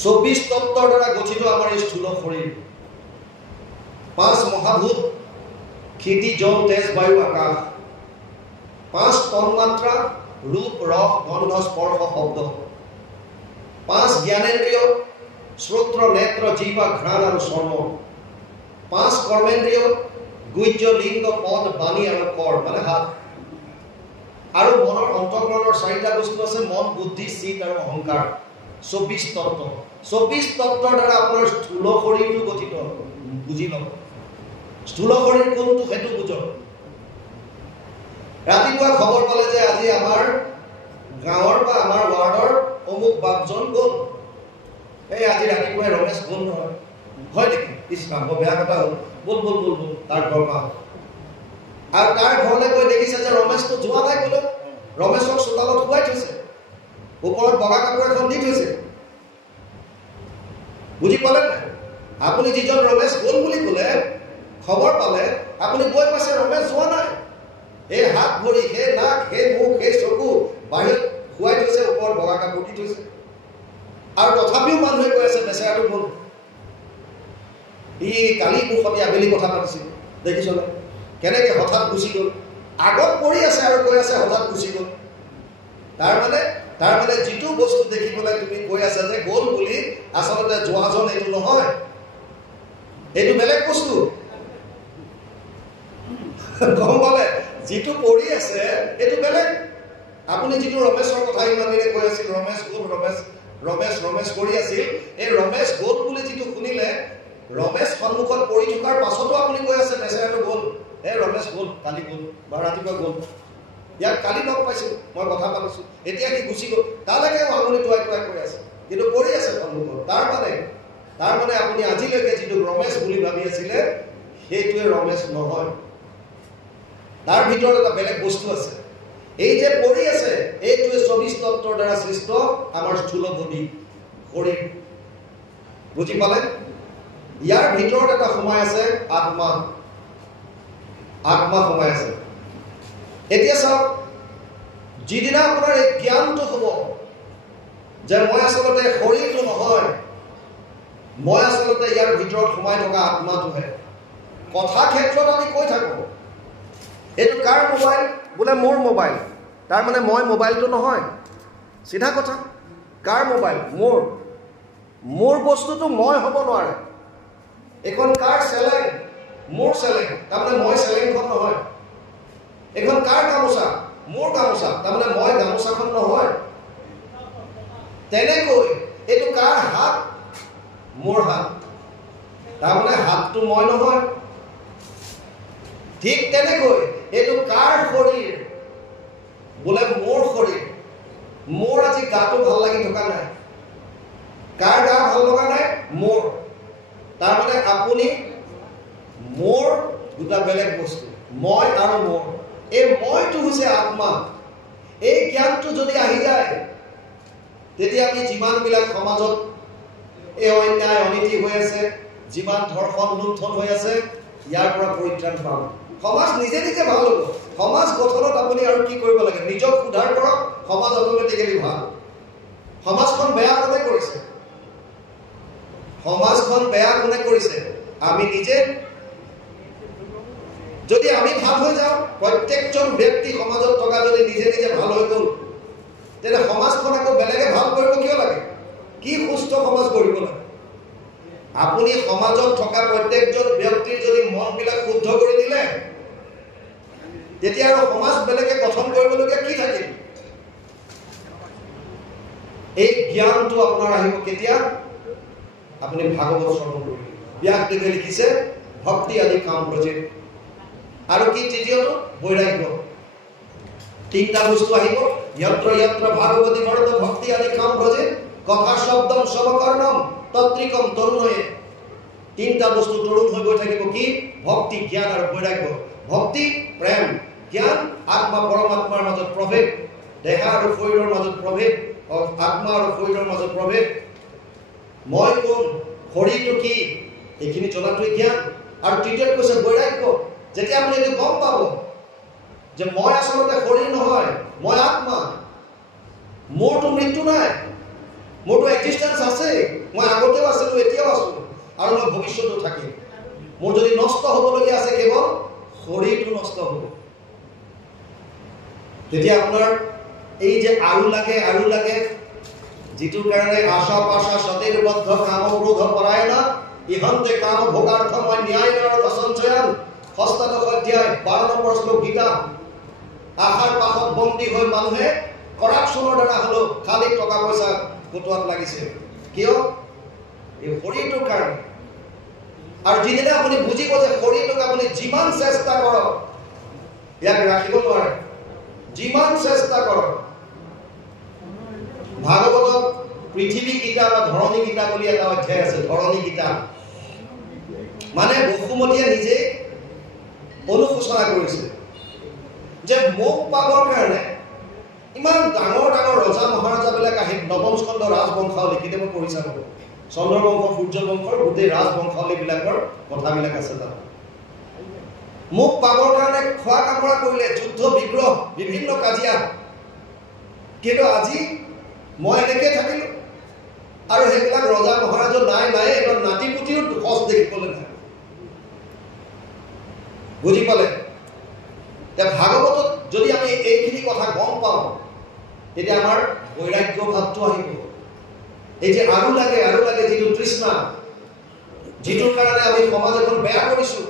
24 তত্ত্বৰ দ্বাৰা গঠিত আমাৰ এই স্থূল শৰীৰ। 5 মহাভূত, ক্ষিতি, জল, তেজ, বায়ু, আকাশ। 5 তন্মাত্ৰা, ৰূপ, ৰস, গন্ধ, স্পৰ্শ, শব্দ। 5 জ্ঞানেন্দ্ৰিয়, শ্ৰোত্ৰ, নেত্ৰ, জিহ্বা, ঘ্ৰাণ আৰু চৰ্ম। 5 কৰ্মেন্দ্ৰিয়, গুহ্য, লিংগ, পদ, বাণী আৰু কৰ মানে হাত। আৰু মনৰ অন্তঃকৰণৰ 4টা বস্তু আছে, মন, বুদ্ধি, চিত আৰু অহংকাৰ। 24 তত্ত্ব। 24 তত্ত্বৰ দ্বাৰা আপোনাৰ স্থূল শৰীৰটো গঠিত। বুজি লওক, স্থূল শৰীৰ কোনটো সেইটো বুজক। ৰাতিপুৱা খবৰ পালে যে আজি আমাৰ গাঁৱৰ বা আমাৰ ৱাৰ্ডৰ অমুক বাপজন গ'ল। এই আজি ৰাতিপুৱাই ৰমেশ গ'ল নহয়, হয় নেকি? ইছলাম বেয়া কথা হ'ল, বল বল বল বল তাৰ ঘৰ পৰা। আৰু তাৰ ঘৰলৈ গৈ দেখিছে যে ৰমেশটো যোৱা নাই ক'লে। ৰমেশক চোতালত শুৱাই থৈছে, ওপৰত বগা কাপোৰ এখন দি থৈছে। বুজি পালে নাই? আপুনি যিজন ৰমেশ গ'ল বুলি ক'লে, খবৰ পালে, আপুনি গৈ পাইছে ৰমেশ যোৱা নাই। এই হাত ভৰি, সেই নাক, সেই মুখ, সেই চকু বাহিৰত শুৱাই থৈছে, ওপৰত বগা কাপোৰ দি থৈছে। আৰু তথাপিও মানুহে কৈ আছে বেচেৰাটো গ'ল। ই কালি মোৰ সৈতে আবেলি কথা পাতিছিল, দেখিছনে কেনেকে হঠাৎ গুচি গ'ল। আগত পৰি আছে আৰু কৈ আছে হঠাৎ গুচি গ'ল। তাৰ মানে তাৰ মানে যিটো বস্তু দেখি পেলাই তুমি কৈ আছা যে গ'ল বুলি আচলতে যোৱাজন এইটো নহয়, এইটো বেলেগ বস্তু। গম পালে? যিটো পৰি আছে এইটো বেলেগ। আপুনি যিটো ৰমেশৰ কথা ইমান দিনে কৈ আছিল, ৰমেশ গ'ল, ৰমেশ কৰি আছিল, এই ৰমেশ গ'ল বুলি যিটো শুনিলে, ৰমেশ সন্মুখত পৰি থকাৰ পাছতো আপুনি কৈ আছে বেচেৰাটো গ'ল, ৰমেশ গ'ল, কালি গ'ল বা ৰাতিপুৱা গ'ল, ইয়াক কালি লগ পাইছোঁ, মই কথা পাতিছোঁ, এতিয়া সি গুচি গ'ল, তালৈকে আঙুলি টুৱাই কৰি আছে, কিন্তু পৰি আছে সন্মুখত। তাৰ মানে আপুনি আজিলৈকে যিটো ৰমেশ বুলি ভাবি আছিলে সেইটোৱে ৰমেশ নহয়, তাৰ ভিতৰত এটা বেলেগ বস্তু আছে। এই যে পৰি আছে এইটোৱে 24 তত্ত্বৰ দ্বাৰা সৃষ্ট আমাৰ স্থূল বডি, শৰীৰ। বুজি পালে? ইয়াৰ ভিতৰত এটা সোমাই আছে আত্মা সোমাই আছে। এতিয়া চাওক, যিদিনা আপোনাৰ এই জ্ঞানটো হ'ব যে মই আচলতে শৰীৰটো নহয়, মই আচলতে ইয়াৰ ভিতৰত সোমাই থকা আত্মাটোহে। কথা ক্ষেত্ৰত আমি কৈ থাকোঁ এইটো কাৰ মোবাইল? বোলে মোৰ মোবাইল। তাৰ মানে মই মোবাইলটো নহয়, চিধা কথা। কাৰ মোবাইল? মোৰ বস্তুটো মই হ'ব নোৱাৰে। এখন কাৰ চেলেং? মোৰ চেলেং, তাৰমানে মই চেলেংখন নহয়। এখন কাৰ গামোচা? মোৰ গামোচা, তাৰমানে মই গামোচাখন নহয়। তেনেকৈ এইটো কাৰ হাত? মোৰ হাত, তাৰমানে হাতটো মই নহয়। ঠিক তেনেকৈ এইটো কাৰ শৰীৰ? বোলে মোৰ শৰীৰ। মোৰ আজি গাটো ভাল লাগি থকা নাই। কাৰ গা ভাল লগা নাই? মোৰ। তাৰমানে আপুনি মোৰ দুটা বেলেগ বস্তু, মই আৰু মোৰ। এই মইটো হৈছে আত্মা। এই জ্ঞানটো যদি আহি যায়, তেতিয়া আমি যিমানবিলাক সমাজত এই অন্যায় অনীতি হৈ আছে, যিমান ধৰ্ষণ লুণ্ঠন হৈ আছে, ইয়াৰ পৰা পৰিত্ৰাণ পাম। সমাজ নিজে ভাল হ'ব। সমাজ গঠনত আপুনি আৰু কি কৰিব লাগে? নিজক উদ্ধাৰ কৰক, সমাজ অট'মেটিকেলি ভাল। সমাজখন বেয়া কোনে কৰিছে? সমাজখন বেয়া কোনে কৰিছে? আমি নিজে। যদি আমি ভাল হৈ যাওঁ, প্ৰত্যেকজন ব্যক্তি সমাজত থকা যদি নিজে ভাল হৈ গ'ল, তেতিয়া সমাজখন আকৌ বেলেগে ভাল কৰিব কিয় লাগে? কি সুস্থ সমাজ কৰিব লাগে? আপুনি সমাজত থকা প্ৰত্যেকজন ব্যক্তিৰ যদি মনবিলাক শুদ্ধ কৰি দিলে, তেতিয়া আৰু সমাজ বেলেগে গঠন কৰিবলগীয়া কি থাকিল? এই জ্ঞানটো আপোনাৰ আহিব কেতিয়া? আপুনি ভাগৱত শ্ৰৱণ কৰিব। ব্যাসদেৱে লিখিছে ভক্তি আদি কাম ব্ৰজে। আৰু কি তৃতীয়টো? বৈৰাগ্য। তিনিটা বস্তু আহিব। যত্ৰ যত্ৰ ভাগৱতী বৰ্ধ ভক্তি আদি কাম ব্ৰজে কথা শব্দম সমকৰ্ণম তত্ৰিকম তৰুণয়ে। তিনিটা বস্তু তৰুণ হৈ গৈ থাকিব। কি? ভক্তি, জ্ঞান আৰু বৈৰাগ্য। ভক্তি প্ৰেম, জ্ঞান আত্মা পৰমাত্মাৰ মাজত প্ৰভেদ, দেহা আৰু শৰীৰৰ মাজত প্ৰভেদ, আত্মা আৰু শৰীৰৰ মাজত প্ৰভেদ। মই কোন, শৰীৰটো কি, এইখিনি জনাটোৱে জ্ঞান। আৰু তৃতীয়ত কৈছে বৈৰাগ্য। যেতিয়া আপুনি এইটো গম পাব যে মই আচলতে শৰীৰ নহয়, মই আত্মা, মোৰতো মৃত্যু নাই, মোৰতো এক্সিষ্টেঞ্চ আছে, মই আগতেও আছিলো, এতিয়াও আছো, আৰু মই ভৱিষ্যতো থাকিম। মোৰ যদি নষ্ট হ'বলগীয়া আছে কেৱল শৰীৰটো নষ্ট হ'ব। তেতিয়া আপোনাৰ এই যে আৰু লাগে যিটোৰ কাৰণে আশা পাশা সতেৰবদ্ধ কাম ক্ৰোধ পৰায়ণা ইহন্তে কাম ভোগাৰ্থ মই ন্যায় নৰথ সঞ্চয়ন। ষষ্ঠদশ অধ্যায় 12 নম্বৰ শ্লোক গীতা। আশাৰ পাশত বন্দী হৈ মানুহে কৰাপশ্যনৰ দ্বাৰা হ'লেও খালি টকা পইচা গোটোৱাত লাগিছে। কিয়? এই শৰীৰটোৰ কাৰণে। আৰু যিদিনা আপুনি বুজিব যে শৰীৰটোক আপুনি যিমান চেষ্টা কৰক ইয়াক ৰাখিব নোৱাৰে, যিমান চেষ্টা কৰক। ভাগৱতত পৃথিৱী গীতা বা ধৰণী গীতা বুলি এটা অধ্যায় আছে। ধৰণী গীতা মানে বসুমতীয়ে নিজে অনুশোচনা কৰিছে যে মোক পাবৰ কাৰণে ইমান ডাঙৰ ৰজা মহাৰজাবিলাক আহি নৱম স্কন্ধ ৰাজবংশাৱলী কেতিয়াবা পঢ়ি চাব। চন্দ্ৰবংশ, সূৰ্যবংশৰ গোটেই ৰাজবংশাৱলীবিলাকৰ কথাবিলাক আছে তাত। মোক পাবৰ কাৰণে খোৱা কামৰা কৰিলে, যুদ্ধ বিগ্ৰহ, বিভিন্ন কাজিয়া। কিন্তু আজি মই এনেকৈ থাকিলো আৰু সেইবিলাক ৰজা মহাৰাজৰ নাই এবাৰ নাতি পুতিও সচ দেখিবলৈ নাই। বুজি পালে? ভাগৱতত যদি আমি এইখিনি কথা গম পাওঁ, তেতিয়া আমাৰ বৈৰাগ্য ভাৱটো আহিব। এই যে আৰু লাগে যিটো তৃষ্ণা, যিটোৰ কাৰণে আমি সমাজ এখন বেয়া কৰিছো,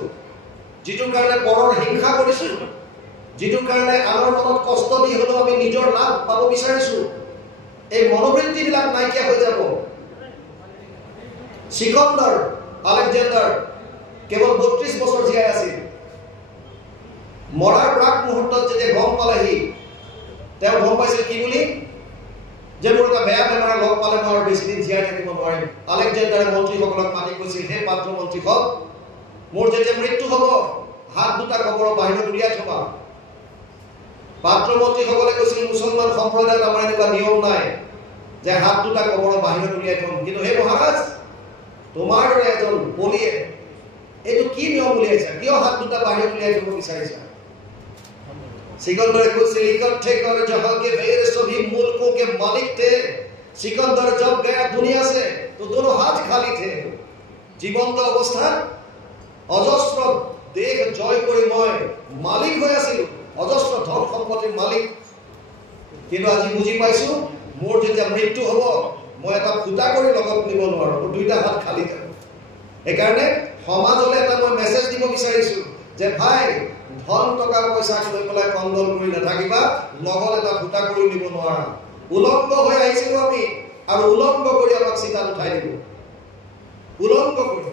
যিটোৰ কাৰণে পৰৰ হিংসা কৰিছো, যিটোৰ কাৰণে আনৰ মনত কষ্ট দি হলেও আমি নিজৰ লাভ পাব বিচাৰিছো, এই মনোবৃত্তিবিলাক নাইকিয়া হৈ যাব। সিকন্দৰ আলেকজেণ্ডাৰ কেৱল ৩২ বছৰ জীয়াই আছিল। মৰাৰ প্ৰাক মুহূৰ্তত যেতিয়া গম পালেহি, তেওঁ গম পাইছিল কি বুলি, যে মোৰ এটা বেয়া বেমাৰে লগ পালে মই আৰু বেছি দিন জীয়াই থাকিব নোৱাৰিম। আলেকজেণ্ডাৰে মন্ত্ৰীসকলক মাতি কৈছিল, হে পাত্ৰ মন্ত্ৰীসক, মোৰ যেতিয়া মৃত্যু হ'ব হাত দুটা কবৰৰ বাহিৰত উলিয়াই থবা। পাত্ৰ মন্ত্ৰীসকলে কৈছিল, মুছলমান সম্প্ৰদায়ত আমাৰ এনেকুৱা নিয়ম নাই যে হাত দুটা কবৰৰ বাহিৰত উলিয়াই থম, কিন্তু হে মহাৰাজ, তোমাৰ দৰে এজন বলিয়ে এইটো কি নিয়ম উলিয়াইছা, কিয় হাত দুটা বাহিৰত উলিয়াই থব বিচাৰিছা? सिकंदर कुछ इकट्ठे कर जहां के फेर सभी मुल्कों के मालिक थे। सिकंदर जब गया दुनिया से तो दोनों हाथ खाली थे। জীবন্ত অৱস্থাত অজস্ৰ দেশ জয় কৰি মই মালিক হৈ আছিলো, অজস্ৰ ধন সম্পত্তিৰ মালিক। কিন্তু আজি বুজি পাইছো, মোৰ যেতিয়া মৃত্যু হ'ব মই এটা ফুটা কৰি লগত নিব নোৱাৰো, মোৰ দুইটা হাত খালি থাকিব। সেইকাৰণে সমাজলৈ এটা মই মেছেজ দিব বিচাৰিছো যে ভাই, ধন টকা পইচা লৈ পেলাই কন্দল কৰি নাথাকিবা, লগত এটা ফুটা কৰি নিব নোৱাৰা। উলংগ হৈ আহিছিলো আমি, আৰু উলংগ কৰি আমাক চিতাত উঠাই দিব। উলংগ কৰি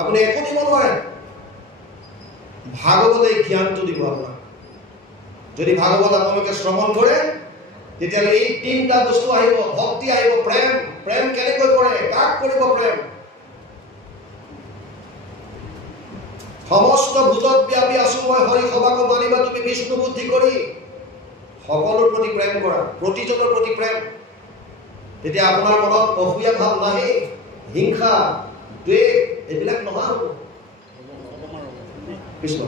আপুনি একো দিব নোৱাৰে। ভাগৱতে জ্ঞানটো দিব আপোনাক। যদি ভাগৱত আপোনালোকে শ্ৰৱণ কৰে, তেতিয়াহ'লে এই তিনিটা বস্তু আহিব, ভক্তি আহিব, প্ৰেম। প্ৰেম কেনেকৈ কৰে, কাক কৰিব প্ৰেম? সমস্ত ভূতত ব্যাপী আছো মই, হৰি সভাক মানিবা তুমি বিষ্ণু বুদ্ধি কৰি। সকলোৰ প্ৰতি প্ৰেম কৰা, প্ৰতিজনৰ প্ৰতি প্ৰেম। তেতিয়া আপোনাৰ মনত অসূয়া ভাৱ নাহে, হিংসা, দ্বেষ এইবিলাক নহা হ'ব। কৃষ্ণ।